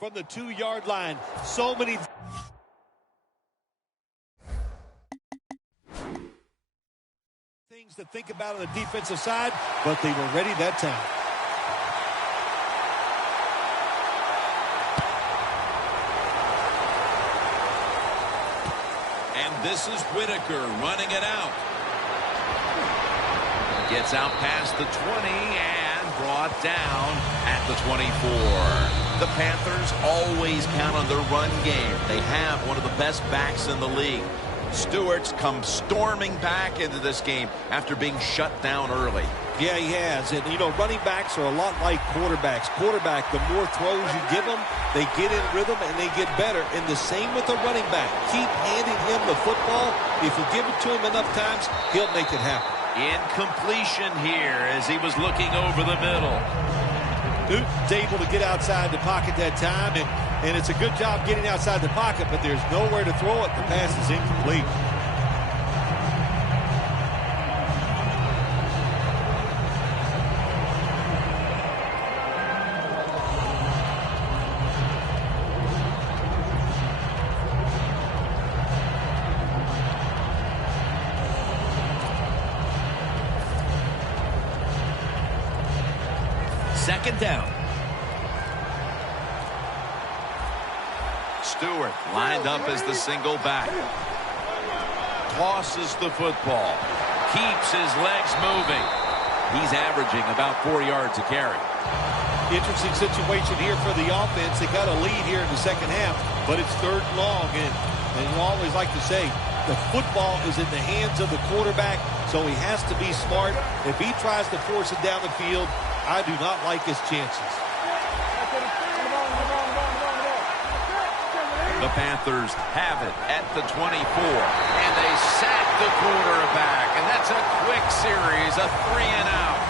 from the 2-yard line. So many things to think about on the defensive side, but they were ready that time. And this is Whitaker running it out. Gets out past the 20 and brought down at the 24. The Panthers always count on their run game. They have one of the best backs in the league. Stewart's come storming back into this game after being shut down early. Yeah, he has. And, you know, running backs are a lot like quarterbacks. Quarterback, the more throws you give them, they get in rhythm and they get better. And the same with the running back. Keep handing him the football. If you give it to him enough times, he'll make it happen. Incompletion here as he was looking over the middle. Newton's able to get outside the pocket that time, and it's a good job getting outside the pocket, but there's nowhere to throw it. The pass is incomplete. Second down. Stewart lined up as the single back. Tosses the football. Keeps his legs moving. He's averaging about 4 yards a carry. Interesting situation here for the offense. They got a lead here in the second half, but it's 3rd and long. And you always like to say, the football is in the hands of the quarterback, so he has to be smart. If he tries to force it down the field, I do not like his chances. The Panthers have it at the 24, and they sack the quarterback, and that's a quick series, a 3-and-out.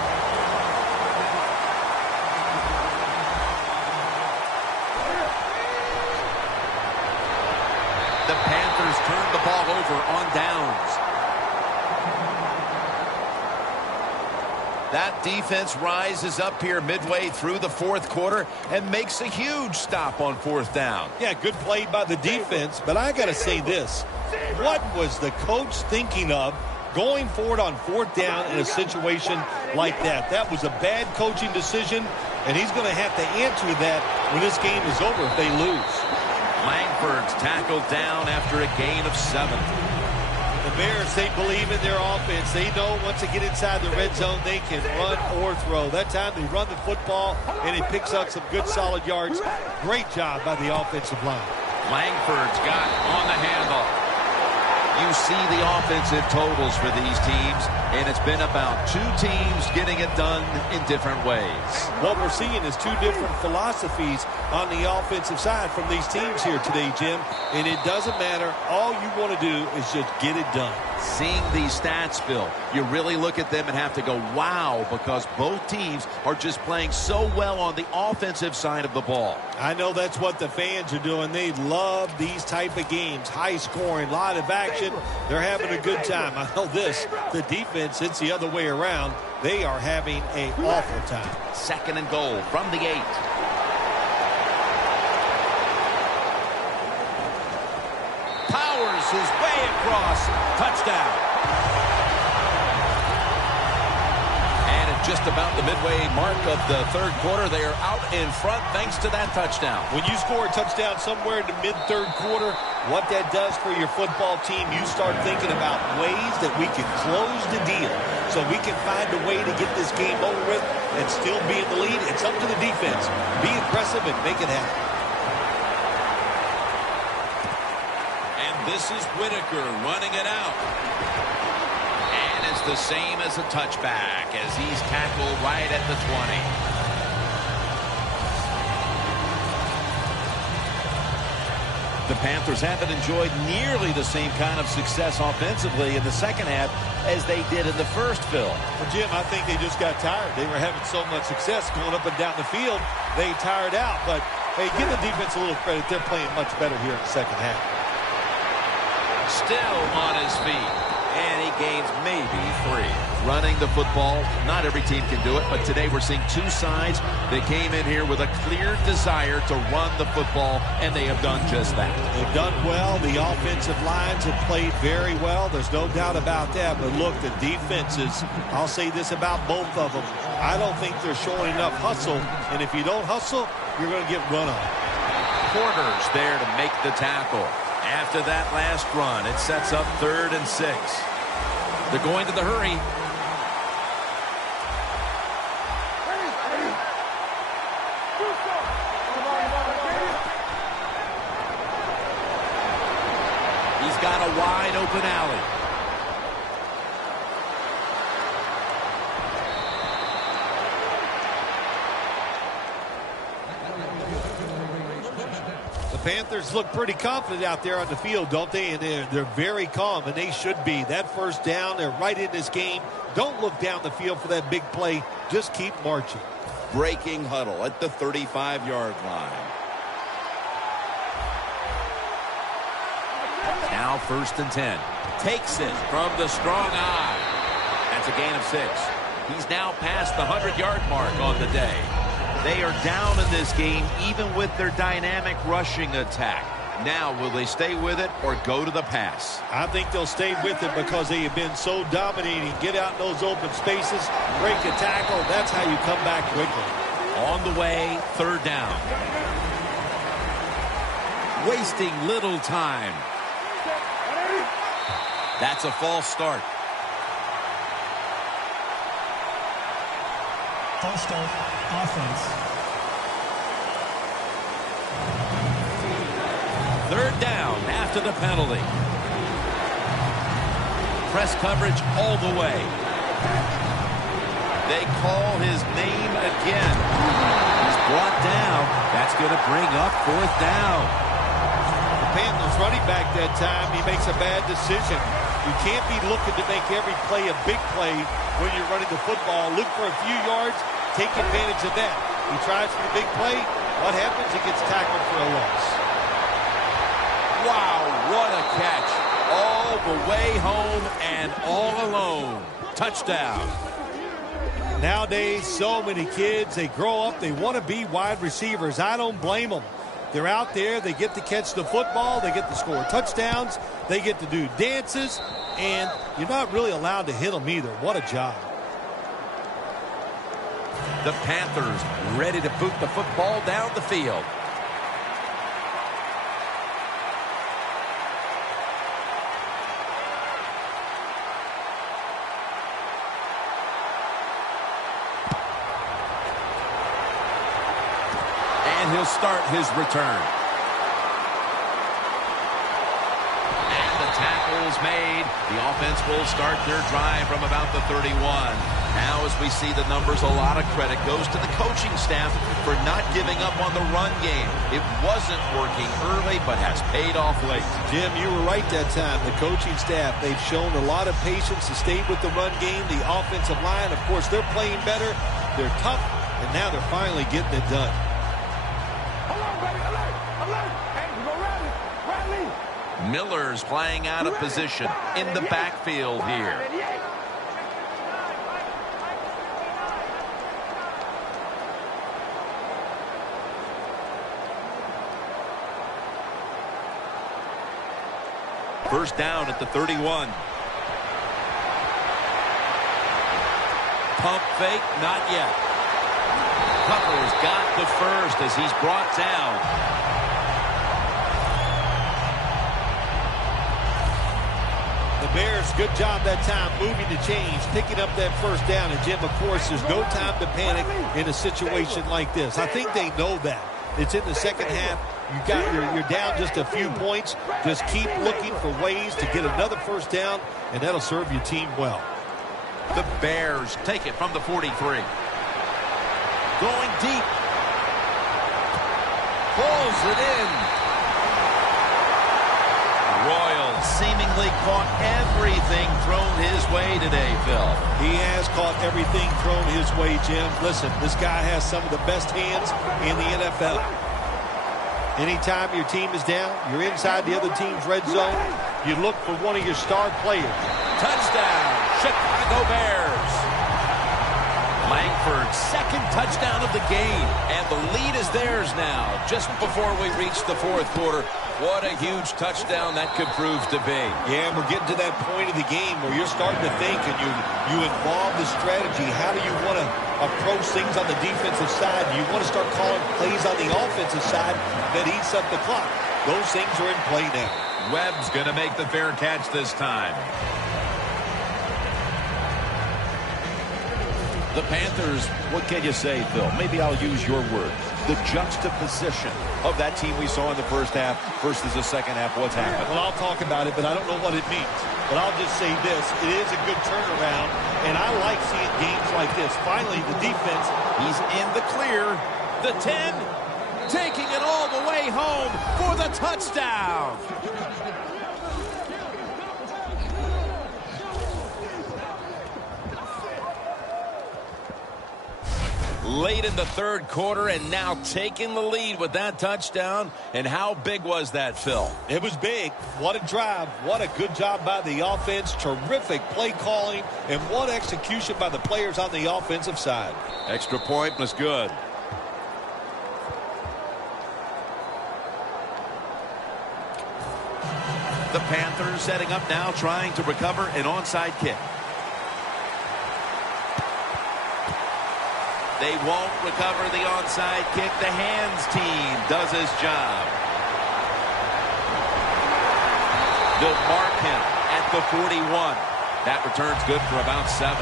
The Panthers turn the ball over on downs. That defense rises up here midway through the fourth quarter and makes a huge stop on fourth down. Yeah, good play by the defense, but I got to say this. What was the coach thinking of going forward on fourth down in a situation like that? That was a bad coaching decision, and he's going to have to answer that when this game is over if they lose. Langford's tackled down after a gain of 7. The Bears, they believe in their offense. They know once they get inside the red zone, they can run or throw. That time they run the football, and it picks up some good solid yards. Great job by the offensive line. Langford's got on the handoff. You see the offensive totals for these teams, and it's been about two teams getting it done in different ways. What we're seeing is two different philosophies on the offensive side from these teams here today, Jim. And it doesn't matter. All you want to do is just get it done. Seeing these stats, Bill, you really look at them and have to go, wow, because both teams are just playing so well on the offensive side of the ball. I know that's what the fans are doing. They love these type of games. High scoring, a lot of action. They're having a good time. I know this. The defense, it's the other way around. They are having an awful time. 2nd and goal from the 8. Powers is way across. Touchdown. And at just about the midway mark of the third quarter, they are out in front thanks to that touchdown. When you score a touchdown somewhere in the mid-third quarter, what that does for your football team, you start thinking about ways that we can close the deal so we can find a way to get this game over with and still be in the lead. It's up to the defense. Be aggressive and make it happen. This is Whitaker running it out. And it's the same as a touchback as he's tackled right at the 20. The Panthers haven't enjoyed nearly the same kind of success offensively in the second half as they did in the first, Phil. Well, Jim, I think they just got tired. They were having so much success going up and down the field. They tired out. But, hey, give the defense a little credit. They're playing much better here in the second half. Still on his feet, and he gains maybe 3. Running the football, not every team can do it, but today we're seeing two sides that came in here with a clear desire to run the football, and they have done just that. They've done well. The offensive lines have played very well. There's no doubt about that, but look, the defenses, I'll say this about both of them. I don't think they're showing enough hustle, and if you don't hustle, you're going to get run on. Porter's there to make the tackle. After that last run, it sets up 3rd and 6. They're going to the hurry. He's got a wide open alley. Panthers look pretty confident out there on the field, don't they? And they're very calm, and they should be. That first down, they're right in this game. Don't look down the field for that big play. Just keep marching. Breaking huddle at the 35-yard line. Now 1st and 10. Takes it from the strong eye. That's a gain of 6. He's now past the 100-yard mark on the day. They are down in this game even with their dynamic rushing attack. Now, will they stay with it or go to the pass? I think they'll stay with it because they have been so dominating. Get out in those open spaces, break a tackle. That's how you come back quickly. On the way, 3rd down. Wasting little time. That's a false start. False start, offense. 3rd down after the penalty. Press coverage all the way. They call his name again. He's brought down. That's going to bring up 4th down. Panthers running back that time, he makes a bad decision. You can't be looking to make every play a big play when you're running the football. Look for a few yards, take advantage of that. He tries for the big play. What happens? He gets tackled for a loss. Wow, what a catch. All the way home and all alone. Touchdown. Nowadays, so many kids, they grow up, they want to be wide receivers. I don't blame them. They're out there, they get to catch the football, they get to score touchdowns, they get to do dances, and you're not really allowed to hit them either. What a job. The Panthers ready to boot the football down the field. And he'll start his return. And the tackle's made. The offense will start their drive from about the 31. Now, as we see the numbers, a lot of credit goes to the coaching staff for not giving up on the run game. It wasn't working early, but has paid off late. Jim, you were right that time. The coaching staff, they've shown a lot of patience to stay with the run game. The offensive line, of course, they're playing better. They're tough, and now they're finally getting it done. Miller's playing out of position in the backfield here. First down at the 31. Pump fake, not yet. Cutler's got the first as he's brought down. The Bears, good job that time moving the chains, picking up that first down. And, Jim, of course, there's no time to panic in a situation like this. I think they know that. It's in the second half. You're down just a few points. Just keep looking for ways to get another first down, and that'll serve your team well. The Bears take it from the 43. Going deep. Pulls it in. Royal seemingly caught everything thrown his way today, Phil. He has caught everything thrown his way, Jim. Listen, this guy has some of the best hands in the NFL. Anytime your team is down, you're inside the other team's red zone, you look for one of your star players. Touchdown, Chicago Bears. Langford's second touchdown of the game, and the lead is theirs now. Just before we reach the fourth quarter, what a huge touchdown that could prove to be. Yeah, and we're getting to that point of the game where you're starting to think and you involve the strategy. How do you want to approach things on the defensive side? Do you want to start calling plays on the offensive side that eats up the clock? Those things are in play now. Webb's going to make the fair catch this time. The Panthers, what can you say, Phil? Maybe I'll use your word. The juxtaposition of that team we saw in the first half versus the second half. What's happened? Well, I'll talk about it, but I don't know what it means. But I'll just say this. It is a good turnaround, and I like seeing games like this. Finally, the defense. He's in the clear. The 10, taking it all the way home for the touchdown. Late in the third quarter, and now taking the lead with that touchdown. And how big was that, Phil? It was big. What a drive. What a good job by the offense. Terrific play calling, and what execution by the players on the offensive side. Extra point was good. The Panthers setting up now, trying to recover an onside kick. They won't recover the onside kick. The hands team does his job. They'll mark him at the 41. That return's good for about 7.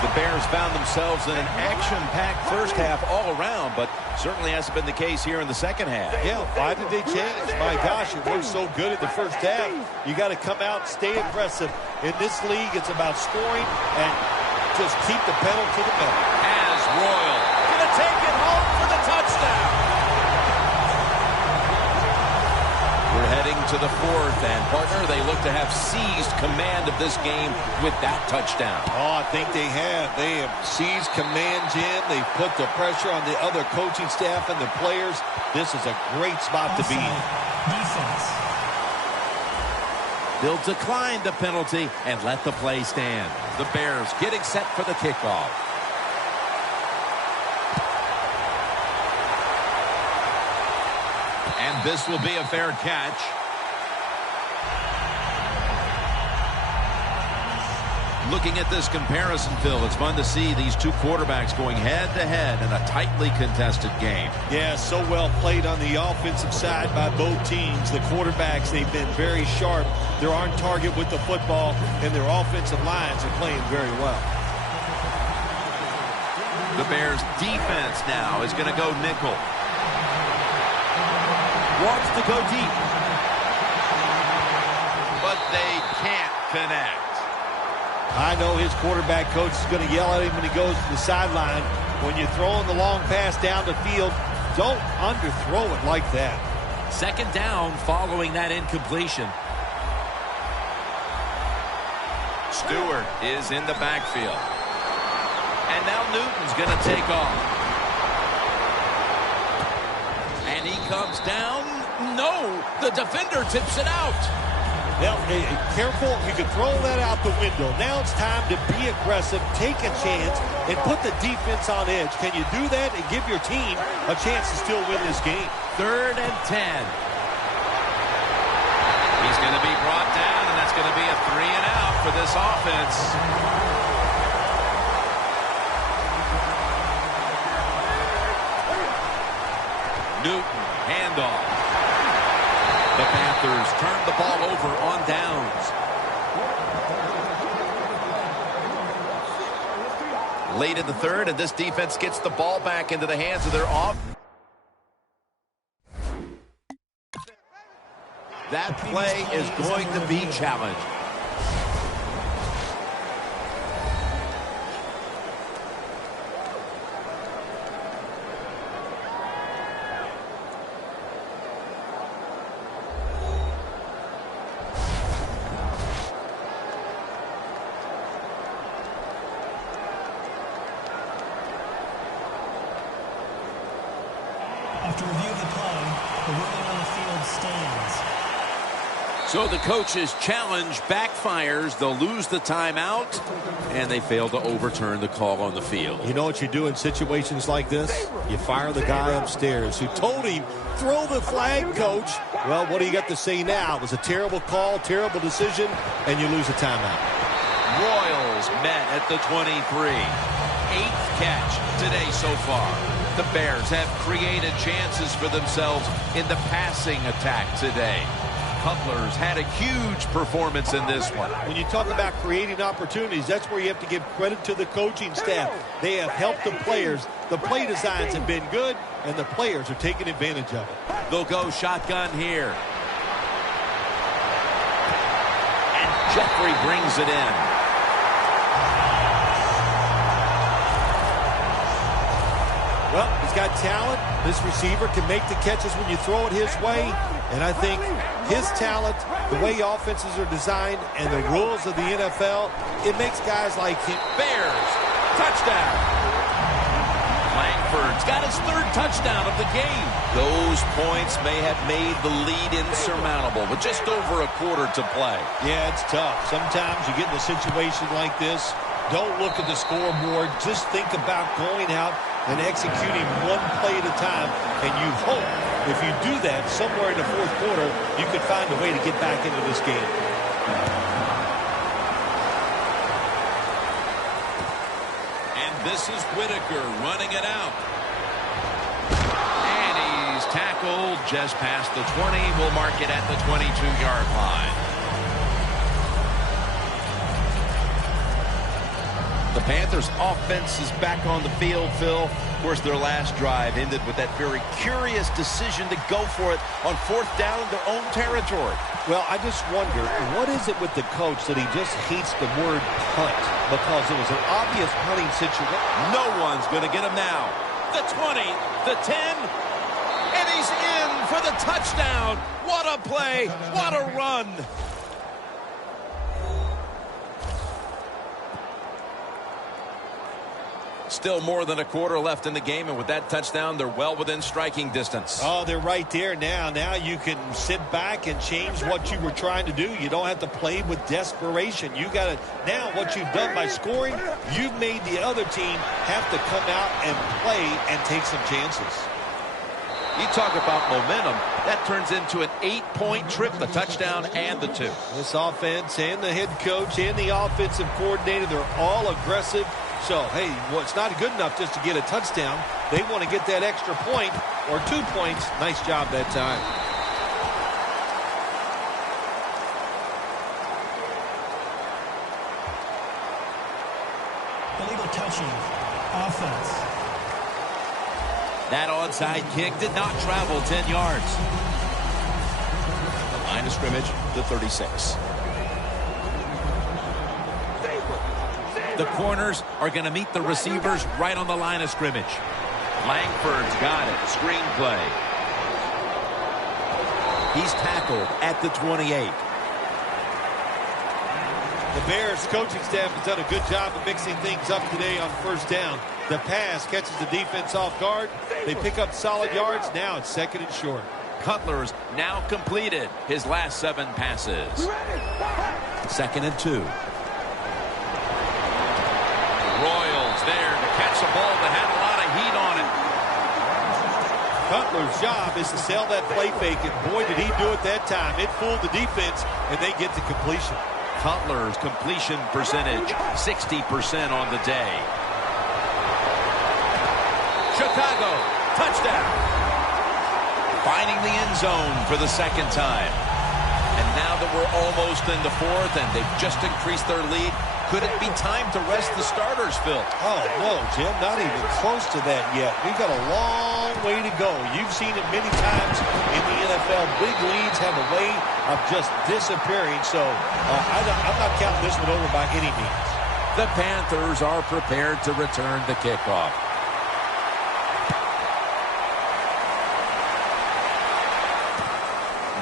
The Bears found themselves in an action-packed first half all around, but certainly hasn't been the case here in the second half. Yeah, why did they change? My gosh, it worked so good in the first half. You got to come out, stay aggressive. In this league, it's about scoring and just keep the pedal to the metal. As Royal going to take it home for the touchdown. into the fourth, and partner, they look to have seized command of this game with that touchdown. Oh, I think they have. They have seized command, Jim. They've put the pressure on the other coaching staff and the players. This is a great spot to be in. Defense. They'll decline the penalty and let the play stand. The Bears getting set for the kickoff. And this will be a fair catch. Looking at this comparison, Phil, it's fun to see these two quarterbacks going head-to-head in a tightly contested game. Yeah, so well played on the offensive side by both teams. The quarterbacks, they've been very sharp. They're on target with the football, and their offensive lines are playing very well. The Bears defense now is going to go nickel. Wants to go deep. But they can't connect. I know his quarterback coach is going to yell at him when he goes to the sideline. When you're throwing the long pass down the field, don't underthrow it like that. Second down following that incompletion. Stewart is in the backfield. And now Newton's going to take off. And he comes down. No, the defender tips it out. Well, careful, you can throw that out the window. Now it's time to be aggressive, take a chance, and put the defense on edge. Can you do that and give your team a chance to still win this game? 3rd and 10. He's going to be brought down, and that's going to be a 3 and out for this offense. Newton, handoff. The Panthers turn the ball over on downs. Late in the third, and this defense gets the ball back into the hands of their off. That play is going to be challenged. After review of the play, the ruling on the field stands. So the coach's challenge backfires. They'll lose the timeout, and they fail to overturn the call on the field. You know what you do in situations like this? You fire the guy upstairs who told him, throw the flag, coach. Well, what do you got to say now? It was a terrible call, terrible decision, and you lose a timeout. Royals met at the 23. 8th catch today so far. The Bears have created chances for themselves in the passing attack today. Cutler's had a huge performance in this one. When you talk about creating opportunities, that's where you have to give credit to the coaching staff. They have helped the players. The play designs have been good, and the players are taking advantage of it. They'll go shotgun here. And Jeffrey brings it in. Well, he's got talent. This receiver can make the catches when you throw it his way. And I think his talent, the way offenses are designed, and the rules of the NFL, it makes guys like him. Bears, touchdown. Langford's got his 3rd touchdown of the game. Those points may have made the lead insurmountable, with just over a quarter to play. Yeah, it's tough. Sometimes you get in a situation like this, don't look at the scoreboard. Just think about going out and executing one play at a time, and you hope if you do that somewhere in the 4th quarter, you could find a way to get back into this game. And this is Whitaker running it out. And he's tackled just past the 20. We'll mark it at the 22-yard line. The Panthers' offense is back on the field, Phil. Of course, their last drive ended with that very curious decision to go for it on 4th down in their own territory. Well, I just wonder, what is it with the coach that he just hates the word punt? Because it was an obvious punting situation. No one's going to get him now. The 20, the 10, and he's in for the touchdown. What a play. What a run. Still more than a quarter left in the game, and with that touchdown, they're well within striking distance. Oh, they're right there now. Now you can sit back and change what you were trying to do. You don't have to play with desperation. You got to, now what you've done by scoring, you've made the other team have to come out and play and take some chances. You talk about momentum, that turns into an 8-point trip, the touchdown and the 2. This offense and the head coach and the offensive coordinator, they're all aggressive. So, hey, well, it's not good enough just to get a touchdown. They want to get that extra point or 2 points. Nice job that time. Illegal touching. Offense. That onside kick did not travel 10 yards. The line of scrimmage, the 36. The corners are going to meet the receivers right on the line of scrimmage. Langford's got it. Screen play. He's tackled at the 28. The Bears coaching staff has done a good job of mixing things up today on first down. The pass catches the defense off guard. They pick up solid yards. Now it's 2nd and short. Cutler's now completed his last 7 passes. 2nd and 2. Royals there to catch a ball that had a lot of heat on it. Cutler's job is to sell that play fake, and boy, did he do it that time. It fooled the defense, and they get the completion. Cutler's completion percentage, 60% on the day. Chicago, touchdown. Finding the end zone for the 2nd time. And now that we're almost in the 4th and they've just increased their lead, could it be time to rest the starters, Phil? Oh, no, Jim, not even close to that yet. We've got a long way to go. You've seen it many times in the NFL. Big leads have a way of just disappearing, so I'm not counting this one over by any means. The Panthers are prepared to return the kickoff.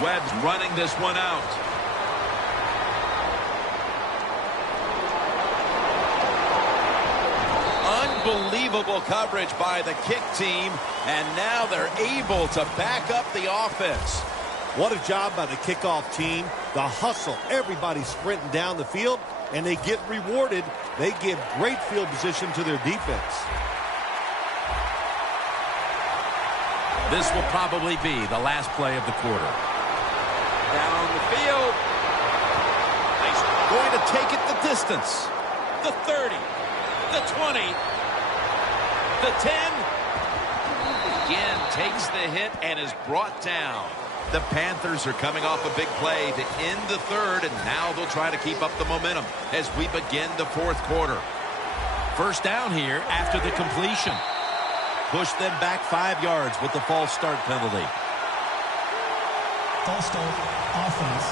Webb's running this one out. Unbelievable coverage by the kick team, and now they're able to back up the offense. What a job by the kickoff team. The hustle. Everybody's sprinting down the field, and they get rewarded. They give great field position to their defense. This will probably be the last play of the quarter. Down the field. Nice. Going to take it the distance. The 30. The 20. The 10. Again, takes the hit and is brought down. The Panthers are coming off a big play to end the 3rd, and now they'll try to keep up the momentum as we begin the 4th quarter. First down here after the completion. Push them back 5 yards with the false start penalty. False start. Offense.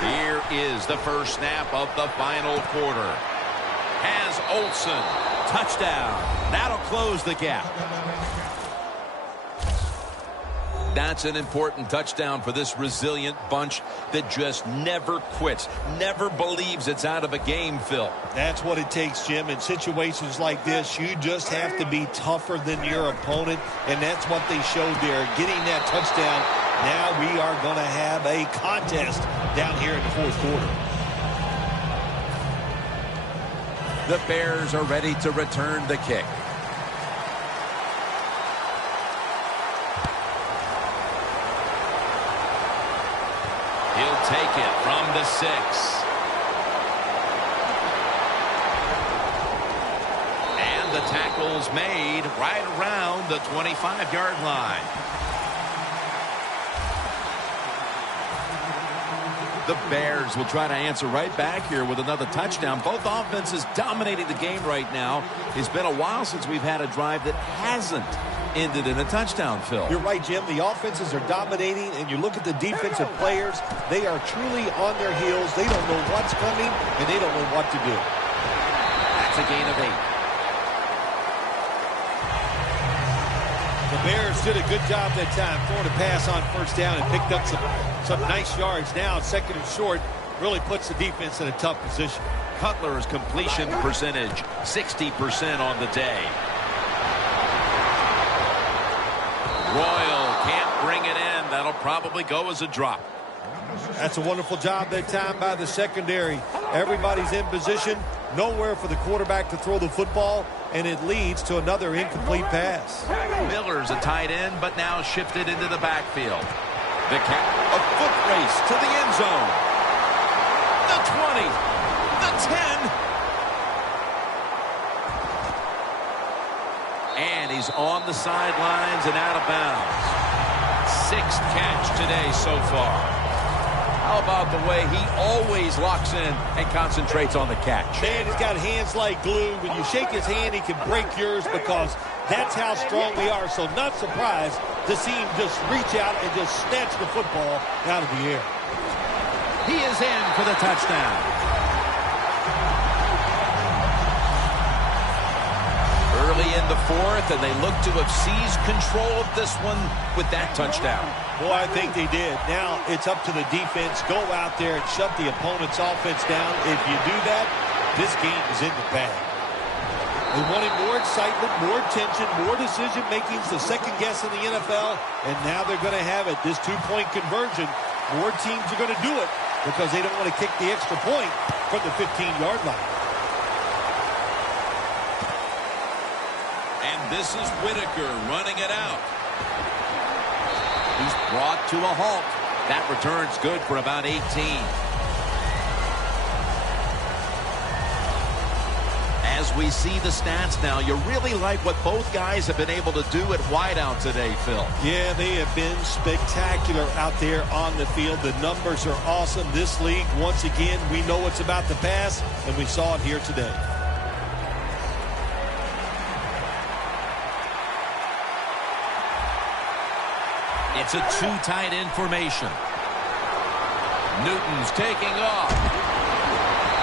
Here is the first snap of the final quarter. Has Olsen. Touchdown. That'll close the gap. That's an important touchdown for this resilient bunch that just never quits, never believes it's out of a game, Phil. That's what it takes, Jim. In situations like this, you just have to be tougher than your opponent, and that's what they showed there. Getting that touchdown, now we are going to have a contest down here in the 4th quarter. The Bears are ready to return the kick. He'll take it from the 6. And the tackle's made right around the 25-yard line. The Bears will try to answer right back here with another touchdown. Both offenses dominating the game right now. It's been a while since we've had a drive that hasn't ended in a touchdown, Phil. You're right, Jim. The offenses are dominating, and you look at the defensive players, they are truly on their heels. They don't know what's coming, and they don't know what to do. That's a gain of 8. The Bears did a good job that time, throwing a pass on first down and picked up some nice yards. Now, second and short, really puts the defense in a tough position. Cutler's completion percentage, 60% on the day. Royal can't bring it in. That'll probably go as a drop. That's a wonderful job that time by the secondary. Everybody's in position. Nowhere for the quarterback to throw the football, and it leads to another incomplete pass. Miller's a tight end, but now shifted into the backfield. A foot race to the end zone. The 20. The 10. And he's on the sidelines and out of bounds. 6th catch today so far. How about the way he always locks in and concentrates on the catch? Man, he's got hands like glue. When you shake his hand, he can break yours because that's how strong they are. So not surprised to see him just reach out and just snatch the football out of the air. He is in for the touchdown. Early in the 4th, and they look to have seized control of this one with that touchdown. Boy, I think they did. Now it's up to the defense. Go out there and shut the opponent's offense down. If you do that, this game is in the bag. They wanted more excitement, more tension, more decision-making, the second guess in the NFL, and now they're going to have it. This two-point conversion, more teams are going to do it because they don't want to kick the extra point from the 15-yard line. And this is Whitaker running it out. He's brought to a halt. That return's good for about 18. As we see the stats now, you really like what both guys have been able to do at wideout today, Phil. Yeah, they have been spectacular out there on the field. The numbers are awesome. This league, once again, we know it's about the pass, and we saw it here today. It's a 2 tight end formation. Newton's taking off.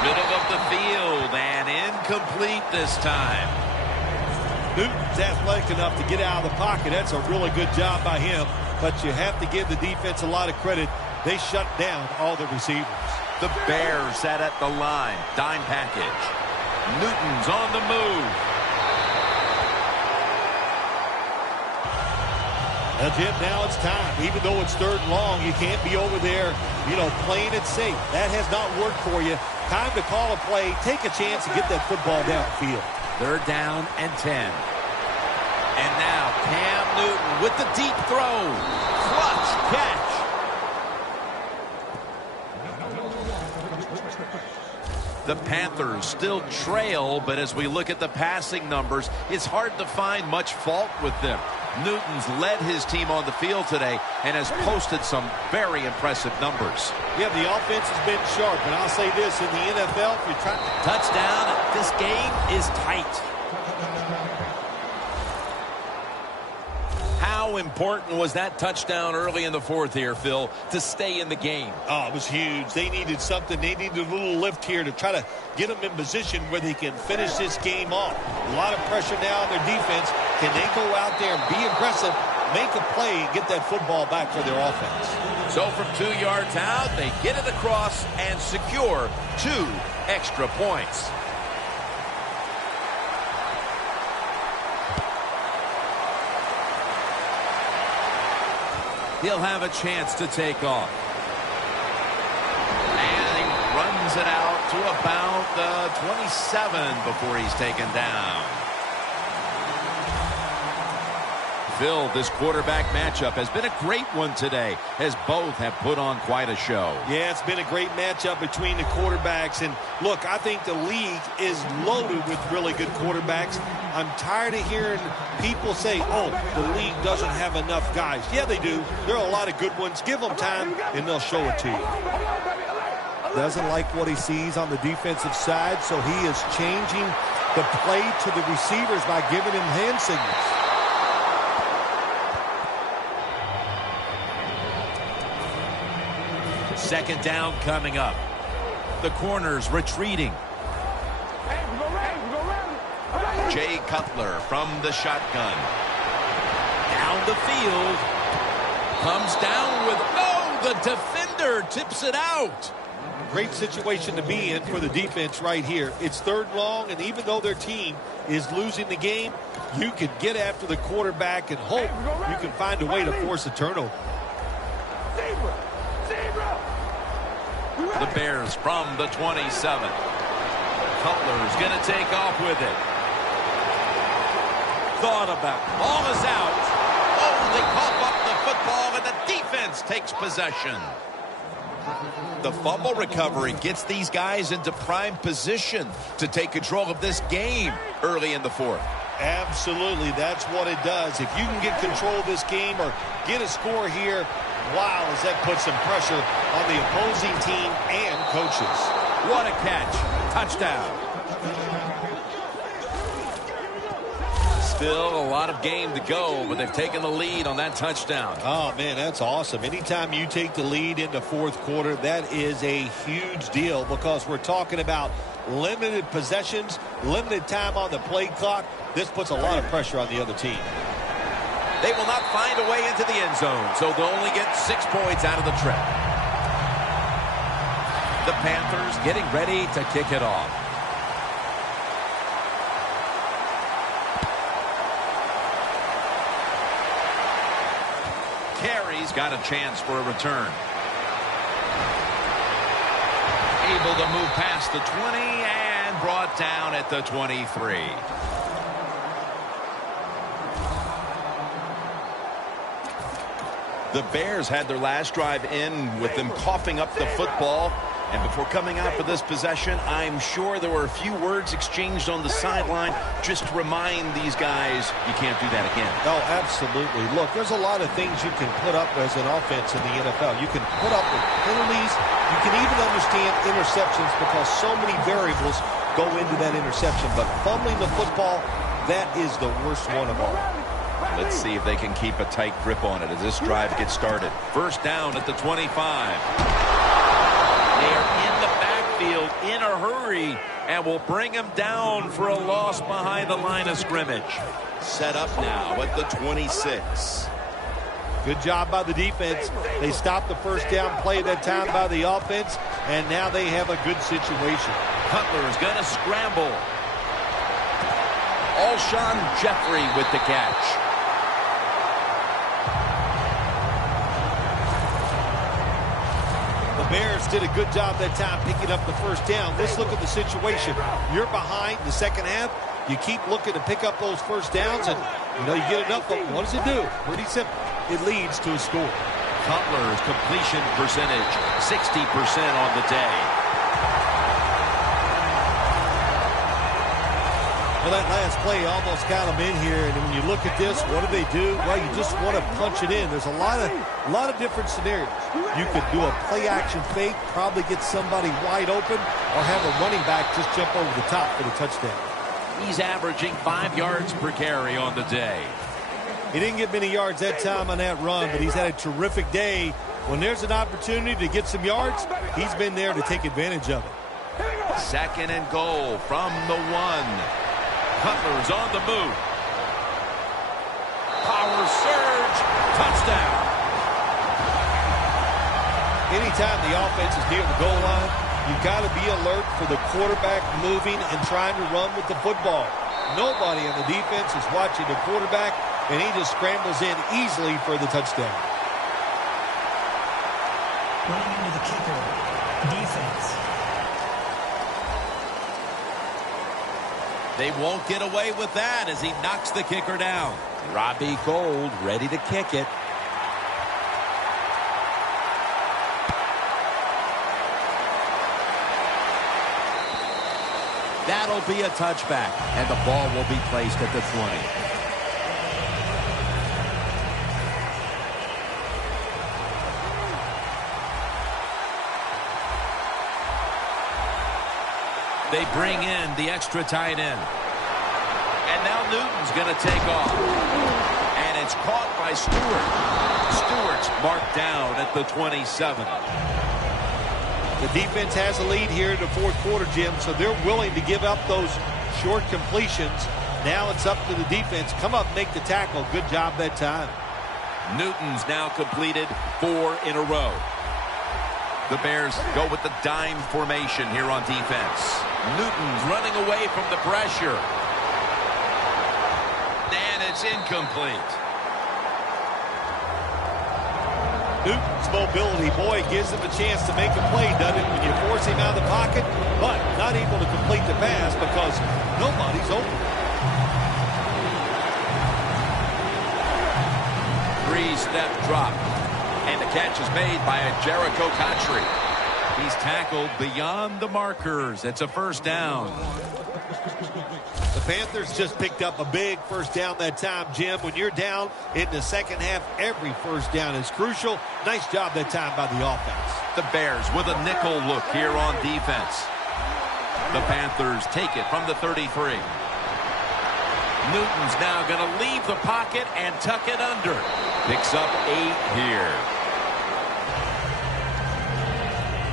Middle of the field and incomplete this time. Newton's athletic enough to get out of the pocket. That's a really good job by him. But you have to give the defense a lot of credit. They shut down all the receivers. The Bears sat at the line. Dime package. Newton's on the move. That's it. Now it's time. Even though it's 3rd and long, you can't be over there, playing it safe. That has not worked for you. Time to call a play, take a chance, and get that football downfield. 3rd down and 10. And now Cam Newton with the deep throw. Clutch catch. The Panthers still trail, but as we look at the passing numbers, it's hard to find much fault with them. Newton's led his team on the field today and has posted some very impressive numbers. Yeah, the offense has been sharp, and I'll say this, in the NFL, if you're trying to... Touchdown, this game is tight. How important was that touchdown early in the 4th here, Phil, to stay in the game? Oh, it was huge. They needed something. They needed a little lift here to try to get them in position where they can finish this game off. A lot of pressure now on their defense. Can they go out there and be aggressive, make a play, and get that football back for their offense? So from 2 yards out, they get it across and secure 2 extra points. He'll have a chance to take off. And he runs it out to about the 27 before he's taken down. Phil, this quarterback matchup has been a great one today, as both have put on quite a show. Yeah, it's been a great matchup between the quarterbacks. And look, I think the league is loaded with really good quarterbacks. I'm tired of hearing people say, oh, the league doesn't have enough guys. Yeah, they do. There are a lot of good ones. Give them time, and they'll show it to you. Doesn't like what he sees on the defensive side, so he is changing the play to the receivers by giving him hand signals. Second down coming up. The corners retreating. Jay Cutler from the shotgun. Down the field. Comes down with, the defender tips it out. Great situation to be in for the defense right here. It's third long, and even though their team is losing the game, you can get after the quarterback and hope you can find a way to force a turnover. The Bears from the 27. Cutler's going to take off with it. Thought about. Ball is out. Oh, they cough up the football, and the defense takes possession. The fumble recovery gets these guys into prime position to take control of this game early in the fourth. Absolutely, that's what it does. If you can get control of this game or get a score here, wow, does that put some pressure on the opposing team and coaches. What a catch. Touchdown. Still a lot of game to go, but they've taken the lead on that touchdown. Oh, man, that's awesome. Anytime you take the lead in the fourth quarter, that is a huge deal because we're talking about limited possessions, limited time on the play clock. This puts a lot of pressure on the other team. They will not find a way into the end zone, so they'll only get 6 points out of the trip. The Panthers getting ready to kick it off. Carey's got a chance for a return. Able to move past the 20 and brought down at the 23. The Bears had their last drive in with them coughing up the football. And before coming out for this possession, I'm sure there were a few words exchanged on the sideline just to remind these guys you can't do that again. Oh, absolutely. Look, there's a lot of things you can put up as an offense in the NFL. You can put up with penalties. You can even understand interceptions because so many variables go into that interception. But fumbling the football, that is the worst one of all. Let's see if they can keep a tight grip on it as this drive gets started. First down at the 25. They are in the backfield in a hurry and will bring him down for a loss behind the line of scrimmage. Set up now at the 26. Good job by the defense. They stopped the first down play that time by the offense, and now they have a good situation. Cutler is going to scramble. Alshon Jeffrey with the catch. The Bears did a good job that time picking up the first down. Let's look at the situation. You're behind the second half. You keep looking to pick up those first downs, and you get enough. But what does it do? Pretty simple. It leads to a score. Cutler's completion percentage, 60% on the day. Well, that last play almost got them in here, and when you look at this, what do? Well, you just want to punch it in. There's a lot of different scenarios. You could do a play-action fake, probably get somebody wide open, or have a running back just jump over the top for the touchdown. He's averaging 5 yards per carry on the day. He didn't get many yards that time on that run, but he's had a terrific day. When there's an opportunity to get some yards, he's been there to take advantage of it. Second and goal from the 1. Cutler's on the move. Power surge. Touchdown. Anytime the offense is near the goal line, you've got to be alert for the quarterback moving and trying to run with the football. Nobody on the defense is watching the quarterback, and he just scrambles in easily for the touchdown. Running into the kicker. Defense. They won't get away with that as he knocks the kicker down. Robbie Gould ready to kick it. That'll be a touchback, and the ball will be placed at the 20. They bring in the extra tight end. And now Newton's going to take off. And it's caught by Stewart. Stewart's marked down at the 27. The defense has a lead here in the fourth quarter, Jim, so they're willing to give up those short completions. Now it's up to the defense. Come up, make the tackle. Good job that time. Newton's now completed 4 in a row. The Bears go with the dime formation here on defense. Newton's running away from the pressure. And it's incomplete. Newton's mobility, boy, gives him a chance to make a play, doesn't it, when you force him out of the pocket, but not able to complete the pass because nobody's open. 3-step drop. And the catch is made by Jericho Cotchery. He's tackled beyond the markers. It's a first down. The Panthers just picked up a big first down that time, Jim. When you're down in the second half, every first down is crucial. Nice job that time by the offense. The Bears with a nickel look here on defense. The Panthers take it from the 33. Newton's now going to leave the pocket and tuck it under. Picks up 8 here.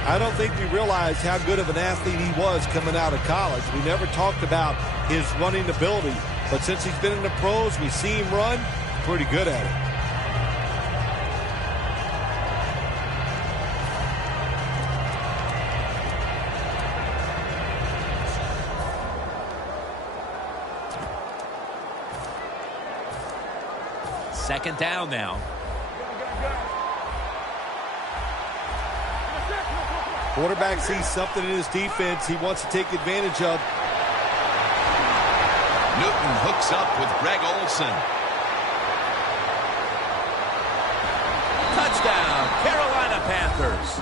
I don't think we realized how good of an athlete he was coming out of college. We never talked about his running ability, but since he's been in the pros, we see him run, pretty good at it. Second down now. Quarterback sees something in his defense he wants to take advantage of. Newton hooks up with Greg Olsen. Touchdown, Carolina Panthers.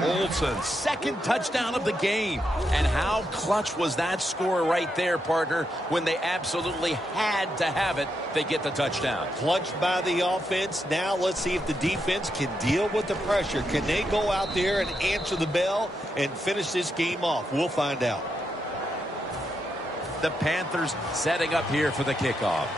Olsen's second touchdown of the game. And how clutch was that score right there, partner, when they absolutely had to have it. They get the touchdown. Clutch by the offense. Now let's see if the defense can deal with the pressure. Can they go out there and answer the bell and finish this game off? We'll find out. The Panthers setting up here for the kickoff.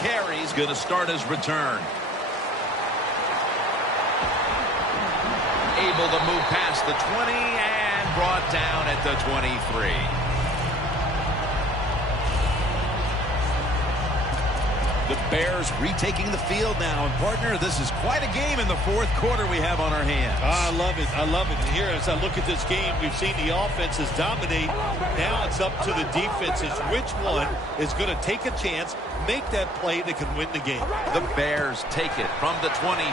Carey's going to start his return. Able to move past the 20 and brought down at the 23. The Bears retaking the field now. And, partner, this is quite a game in the fourth quarter we have on our hands. I love it. I love it. And here, as I look at this game, we've seen the offenses dominate. Now it's up to the defenses. Which one is going to take a chance, make that play that can win the game? The Bears take it from the 23.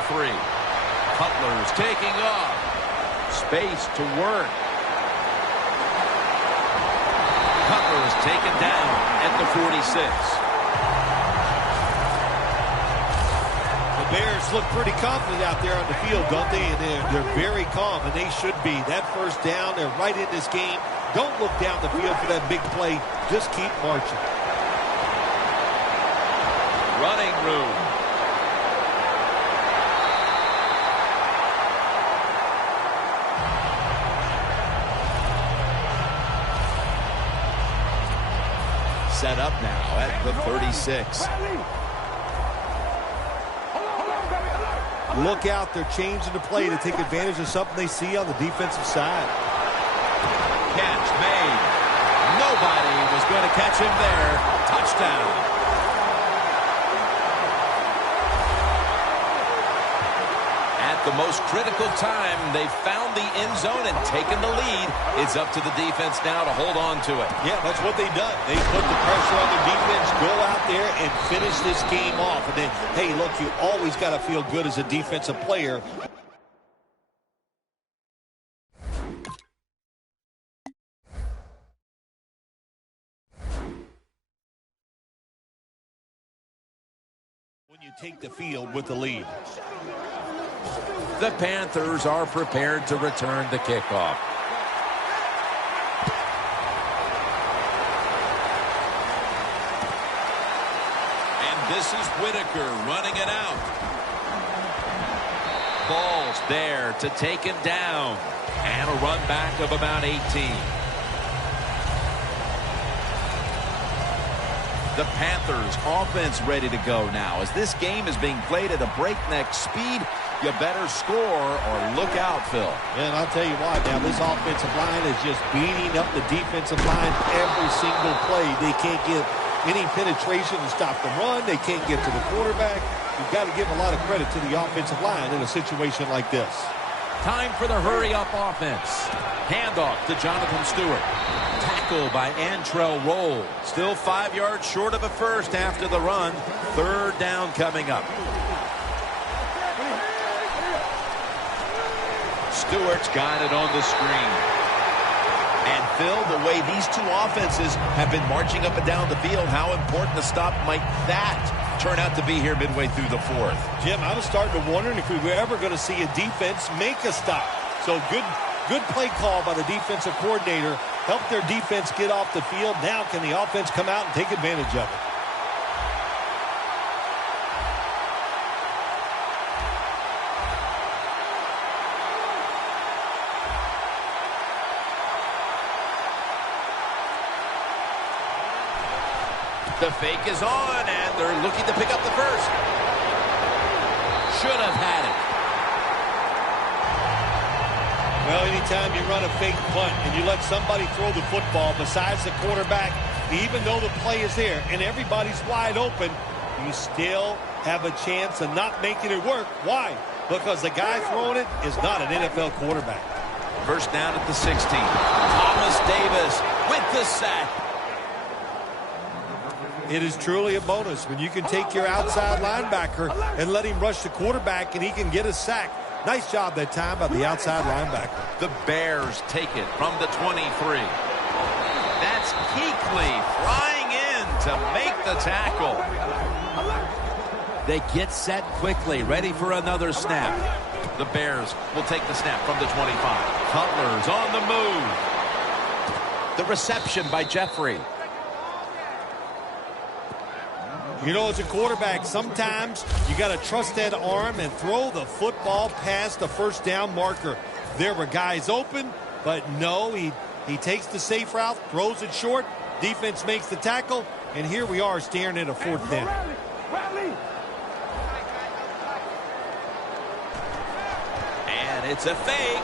Cutler's taking off. Space to work. Cutler is taken down at the 46. Bears look pretty confident out there on the field, don't they? And they're very calm, and they should be. That first down, they're right in this game. Don't look down the field for that big play. Just keep marching. Running room. Set up now at the 36. Look out, they're changing the play to take advantage of something they see on the defensive side. Catch made. Nobody was going to catch him there. Touchdown. At the most critical time, they found the end zone and taken the lead. It's up to the defense now to hold on to it. Yeah, that's what they've done. They put the pressure on the defense, go out there and finish this game off. And then, hey, look, you always got to feel good as a defensive player. When you take the field with the lead. The Panthers are prepared to return the kickoff. And this is Whitaker running it out. Ball's there to take him down. And a run back of about 18. The Panthers offense ready to go now. As this game is being played at a breakneck speed, you better score or look out, Phil. And I'll tell you what, now this offensive line is just beating up the defensive line every single play. They can't get any penetration to stop the run. They can't get to the quarterback. You've got to give a lot of credit to the offensive line in a situation like this. Time for the hurry-up offense. Handoff to Jonathan Stewart. Tackle by Antrell Roll. Still 5 yards short of a first after the run. Third down coming up. Stewart's got it on the screen. And Phil, the way these two offenses have been marching up and down the field, how important a stop might that turn out to be here midway through the fourth? Jim, I was starting to wonder if we were ever going to see a defense make a stop. So good play call by the defensive coordinator. Help their defense get off the field. Now can the offense come out and take advantage of it? The fake is on, and they're looking to pick up the first. Should have had it. Well, anytime you run a fake punt and you let somebody throw the football besides the quarterback, even though the play is there and everybody's wide open, you still have a chance of not making it work. Why? Because the guy throwing it is not an NFL quarterback. First down at the 16. Thomas Davis with the sack. It is truly a bonus when you can take your outside linebacker and let him rush the quarterback and he can get a sack. Nice job that time by the outside linebacker. The Bears take it from the 23. That's Kuechly flying in to make the tackle. They get set quickly, ready for another snap. The Bears will take the snap from the 25. Cutler's on the move. The reception by Jeffrey. You know, as a quarterback, sometimes you got to trust that arm and throw the football past the first down marker. There were guys open, but no, he takes the safe route, throws it short, defense makes the tackle, and here we are staring at a fourth down. And it's a fake.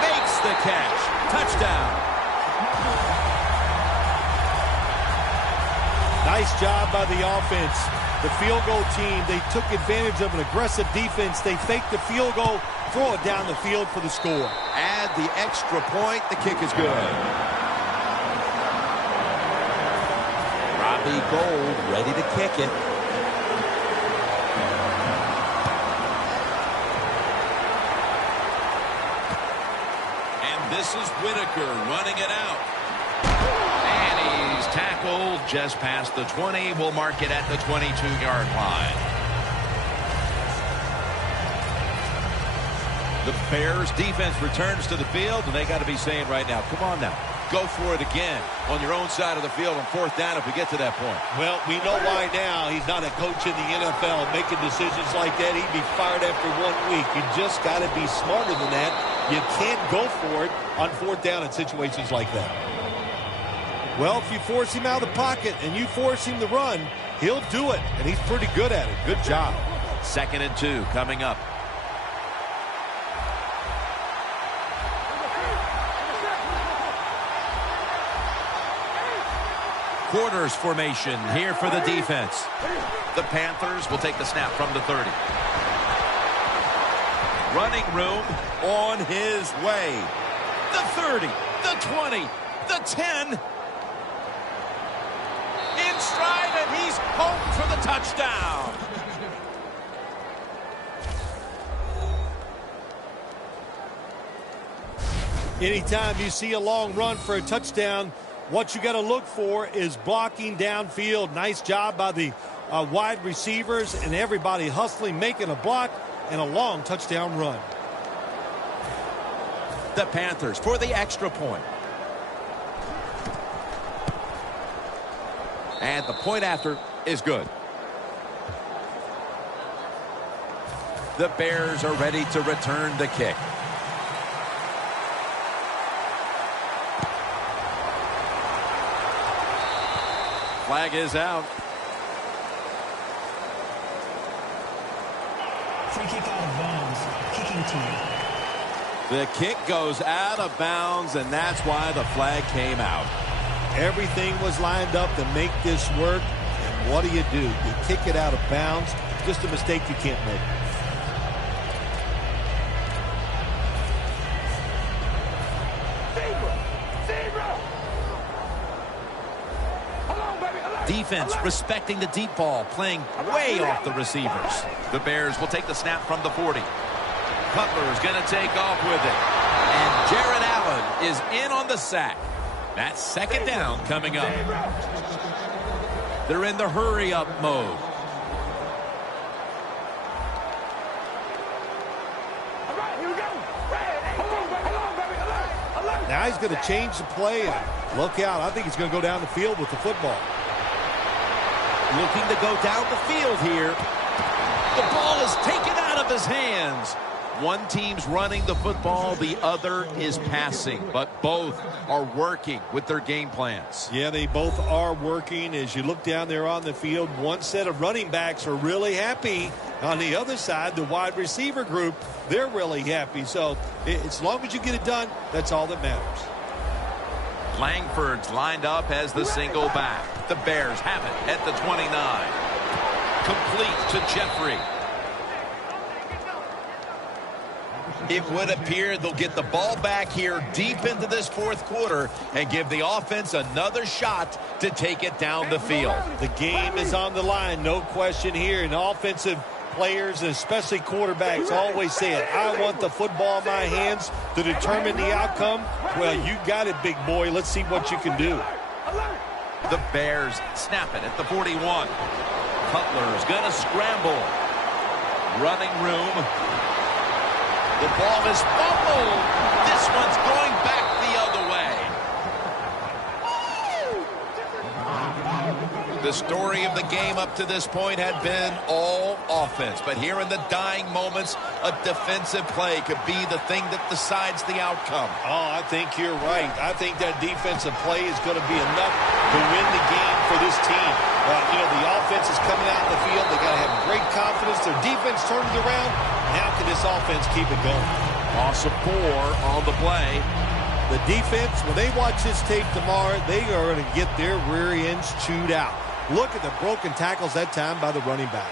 Makes the catch. Touchdown. Nice job by the offense. The field goal team, they took advantage of an aggressive defense. They faked the field goal, throw it down the field for the score. Add the extra point. The kick is good. Robbie Gould ready to kick it. And this is Whitaker running it out. Tackled just past the 20. We'll mark it at the 22-yard line. The Bears defense returns to the field, and they got to be saying right now, come on now, go for it again on your own side of the field on fourth down if we get to that point. Well, we know why now. He's not a coach in the NFL making decisions like that. He'd be fired after 1 week. You just got to be smarter than that. You can't go for it on fourth down in situations like that. Well, if you force him out of the pocket and you force him to run, he'll do it, and he's pretty good at it. Good job. 2nd and 2 coming up. Quarters formation here for the defense. The Panthers will take the snap from the 30. Running room on his way. The 30, the 20, the 10. In stride, and he's home for the touchdown. Anytime you see a long run for a touchdown, what you got to look for is blocking downfield. Nice job by the wide receivers and everybody hustling, making a block, and a long touchdown run. The Panthers for the extra point. And the point after is good. The Bears are ready to return the kick. Flag is out. Free kick out of bounds. Kicking team. The kick goes out of bounds, and that's why the flag came out. Everything was lined up to make this work. And what do? You kick it out of bounds. Just a mistake you can't make. Defense respecting the deep ball, playing way off the receivers. The Bears will take the snap from the 40. Cutler is going to take off with it. And Jared Allen is in on the sack. That's second down coming up. They're in the hurry-up mode. Now he's going to change the play. And look out. I think he's going to go down the field with the football. Looking to go down the field here. The ball is taken out of his hands. One team's running the football, the other is passing, but both are working with their game plans. Yeah, they both are working. As you look down there on the field, one set of running backs are really happy. On the other side, the wide receiver group, they're really happy. So as long as you get it done, that's all that matters. Langford's lined up as the single back. The Bears have it at the 29. Complete to Jeffrey. It would appear they'll get the ball back here deep into this fourth quarter and give the offense another shot to take it down the field. The game is on the line, no question here. And offensive players, and especially quarterbacks, always say it. I want the football in my hands to determine the outcome. Well, you got it, big boy. Let's see what you can do. The Bears snap it at the 41. Cutler's going to scramble. Running room. The ball is fumbled. This one's going back the other way. The story of the game up to this point had been all offense. But here in the dying moments, a defensive play could be the thing that decides the outcome. Oh, I think you're right. I think that defensive play is going to be enough to win the game for this team. The offense is coming out in the field. They got to have great confidence. Their defense turned it around. Now can this offense keep it going? Loss of 4 on the play. The defense, when they watch this tape tomorrow, they are going to get their rear ends chewed out. Look at the broken tackles that time by the running back.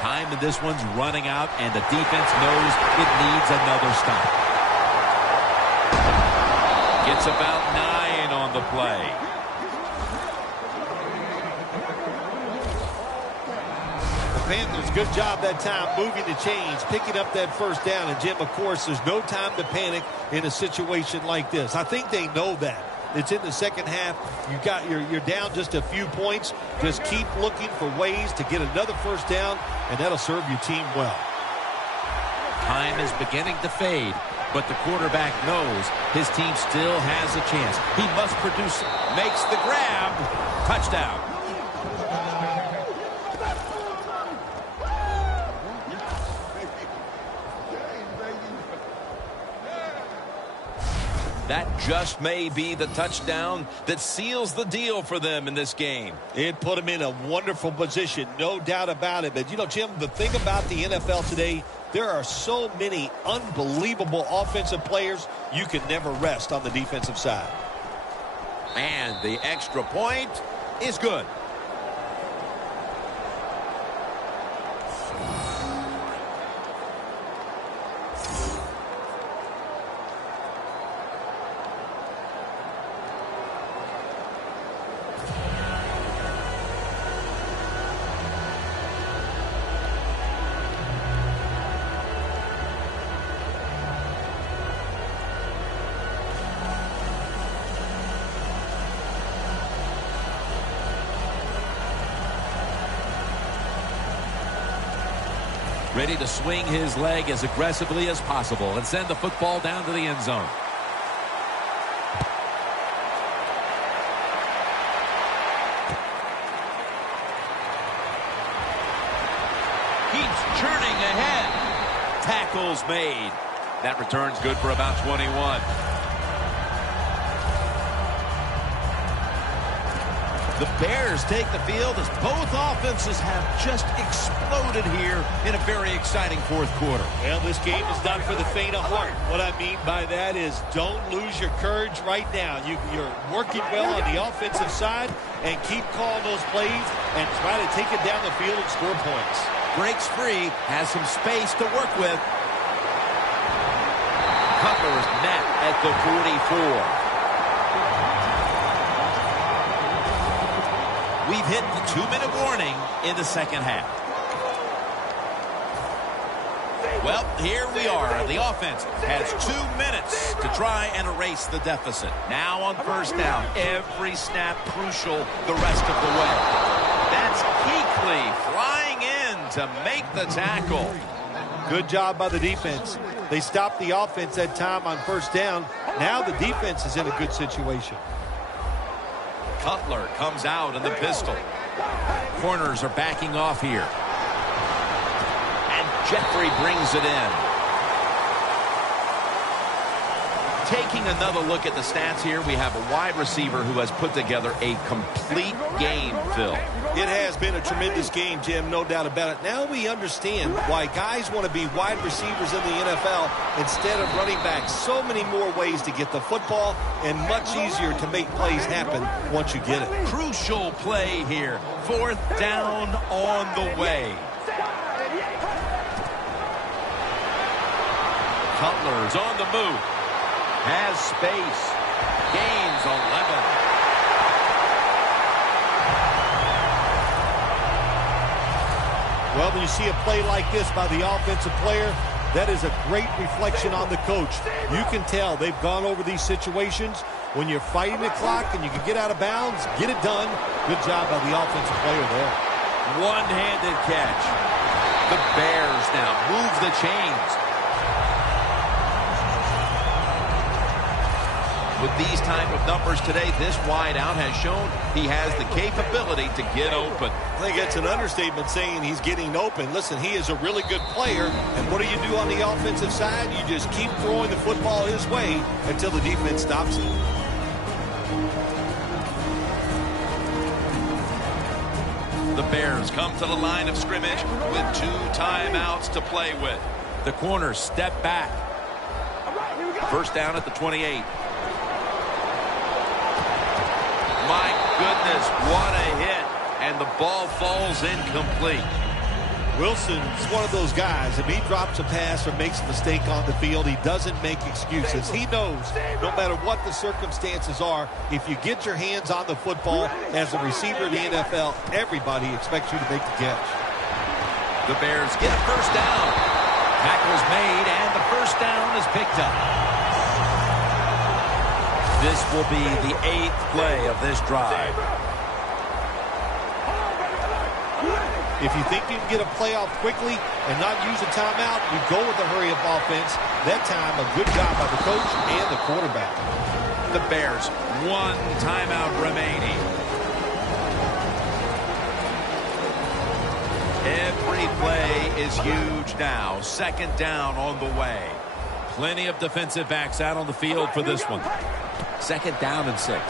Time in this one's running out, and the defense knows it needs another stop. Gets about 9 on the play. Panthers, good job that time moving the chains, picking up that first down. And, Jim, of course, there's no time to panic in a situation like this. I think they know that. It's in the second half. You're down just a few points. Just keep looking for ways to get another first down, and that'll serve your team well. Time is beginning to fade, but the quarterback knows his team still has a chance. He must produce. Makes the grab. Touchdown. That just may be the touchdown that seals the deal for them in this game. It put them in a wonderful position, no doubt about it. But, Jim, the thing about the NFL today, there are so many unbelievable offensive players, you can never rest on the defensive side. And the extra point is good. Ready to swing his leg as aggressively as possible and send the football down to the end zone. Keeps churning ahead. Tackles made. That return's good for about 21. The Bears take the field as both offenses have just exploded here in a very exciting fourth quarter. Well, this game is not for the faint of heart. What I mean by that is don't lose your courage right now. You're working well on the offensive side, and keep calling those plays and try to take it down the field and score points. Breaks free, has some space to work with. Cutler is met at the 44. We've hit the 2-minute warning in the second half. Well, here we are. The offense has 2 minutes to try and erase the deficit. Now on first down, every snap crucial the rest of the way. That's Kuechly flying in to make the tackle. Good job by the defense. They stopped the offense that time on first down. Now the defense is in a good situation. Cutler comes out in the pistol. Corners are backing off here. And Jeffrey brings it in. Taking another look at the stats here, we have a wide receiver who has put together a complete game, Phil. It has been a tremendous game, Jim, no doubt about it. Now we understand why guys want to be wide receivers in the NFL instead of running backs. So many more ways to get the football and much easier to make plays happen once you get it. Crucial play here. Fourth down on the way. Cutler's on the move. Has space. Gains 11. Well, when you see a play like this by the offensive player, that is a great reflection on the coach. You can tell they've gone over these situations. When you're fighting the clock and you can get out of bounds, get it done. Good job by the offensive player there. One-handed catch. The Bears now move the chains. With these type of numbers today, this wideout has shown he has the capability to get open. I think it's an understatement saying he's getting open. Listen, he is a really good player, and what do you do on the offensive side? You just keep throwing the football his way until the defense stops him. The Bears come to the line of scrimmage with 2 timeouts to play with. The corners step back. First down at the 28. My goodness, what a hit. And the ball falls incomplete. Wilson's one of those guys. If he drops a pass or makes a mistake on the field, he doesn't make excuses. He knows no matter what the circumstances are, if you get your hands on the football as a receiver in the NFL, everybody expects you to make the catch. The Bears get a first down. Tackle's made, and the first down is picked up. This will be the 8th play of this drive. If you think you can get a play off quickly and not use a timeout, you go with the hurry-up offense. That time, a good job by the coach and the quarterback. The Bears, 1 timeout remaining. Every play is huge now. Second down on the way. Plenty of defensive backs out on the field for this one. Second down and 6. And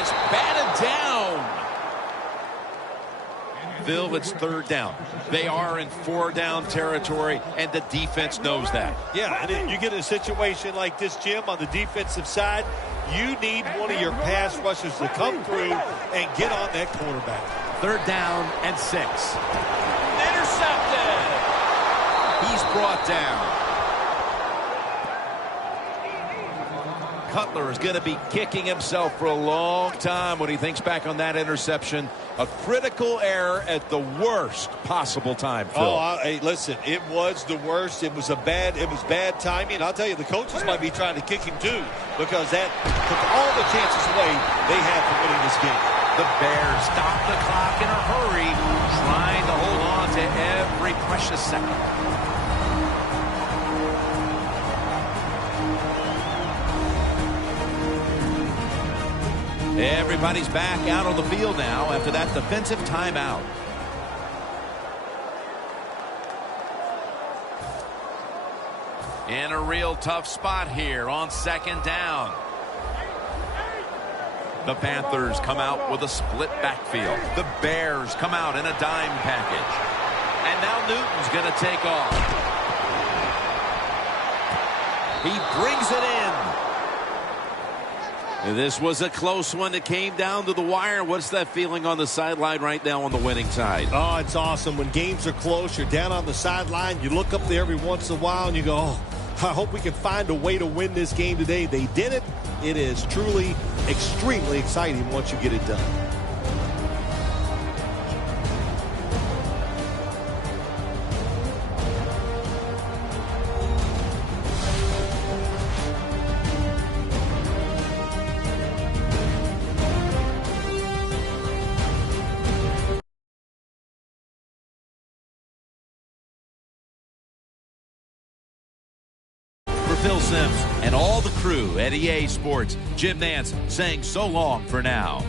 it's batted down. Bill, it's third down. They are in 4-down territory, and the defense knows that. Yeah, and you get in a situation like this, Jim, on the defensive side, you need one of your pass rushers to come through and get on that quarterback. Third down and 6. Intercepted. He's brought down. Cutler is going to be kicking himself for a long time when he thinks back on that interception. A critical error at the worst possible time, Phil. Hey, listen, it was the worst. It was bad timing. I'll tell you, the coaches might be trying to kick him too, because that took all the chances away they had for winning this game. The Bears stop the clock in a hurry, trying to hold on to every precious second. Everybody's back out on the field now after that defensive timeout. In a real tough spot here on second down. The Panthers come out with a split backfield. The Bears come out in a dime package. And now Newton's going to take off. He brings it in. This was a close one. It came down to the wire. What's that feeling on the sideline right now on the winning side? Oh, it's awesome. When games are close, you're down on the sideline. You look up there every once in a while and you go, oh, I hope we can find a way to win this game today. They did it. It is truly extremely exciting once you get it done. For Phil Simms and all the crew at EA Sports, Jim Nantz saying so long for now.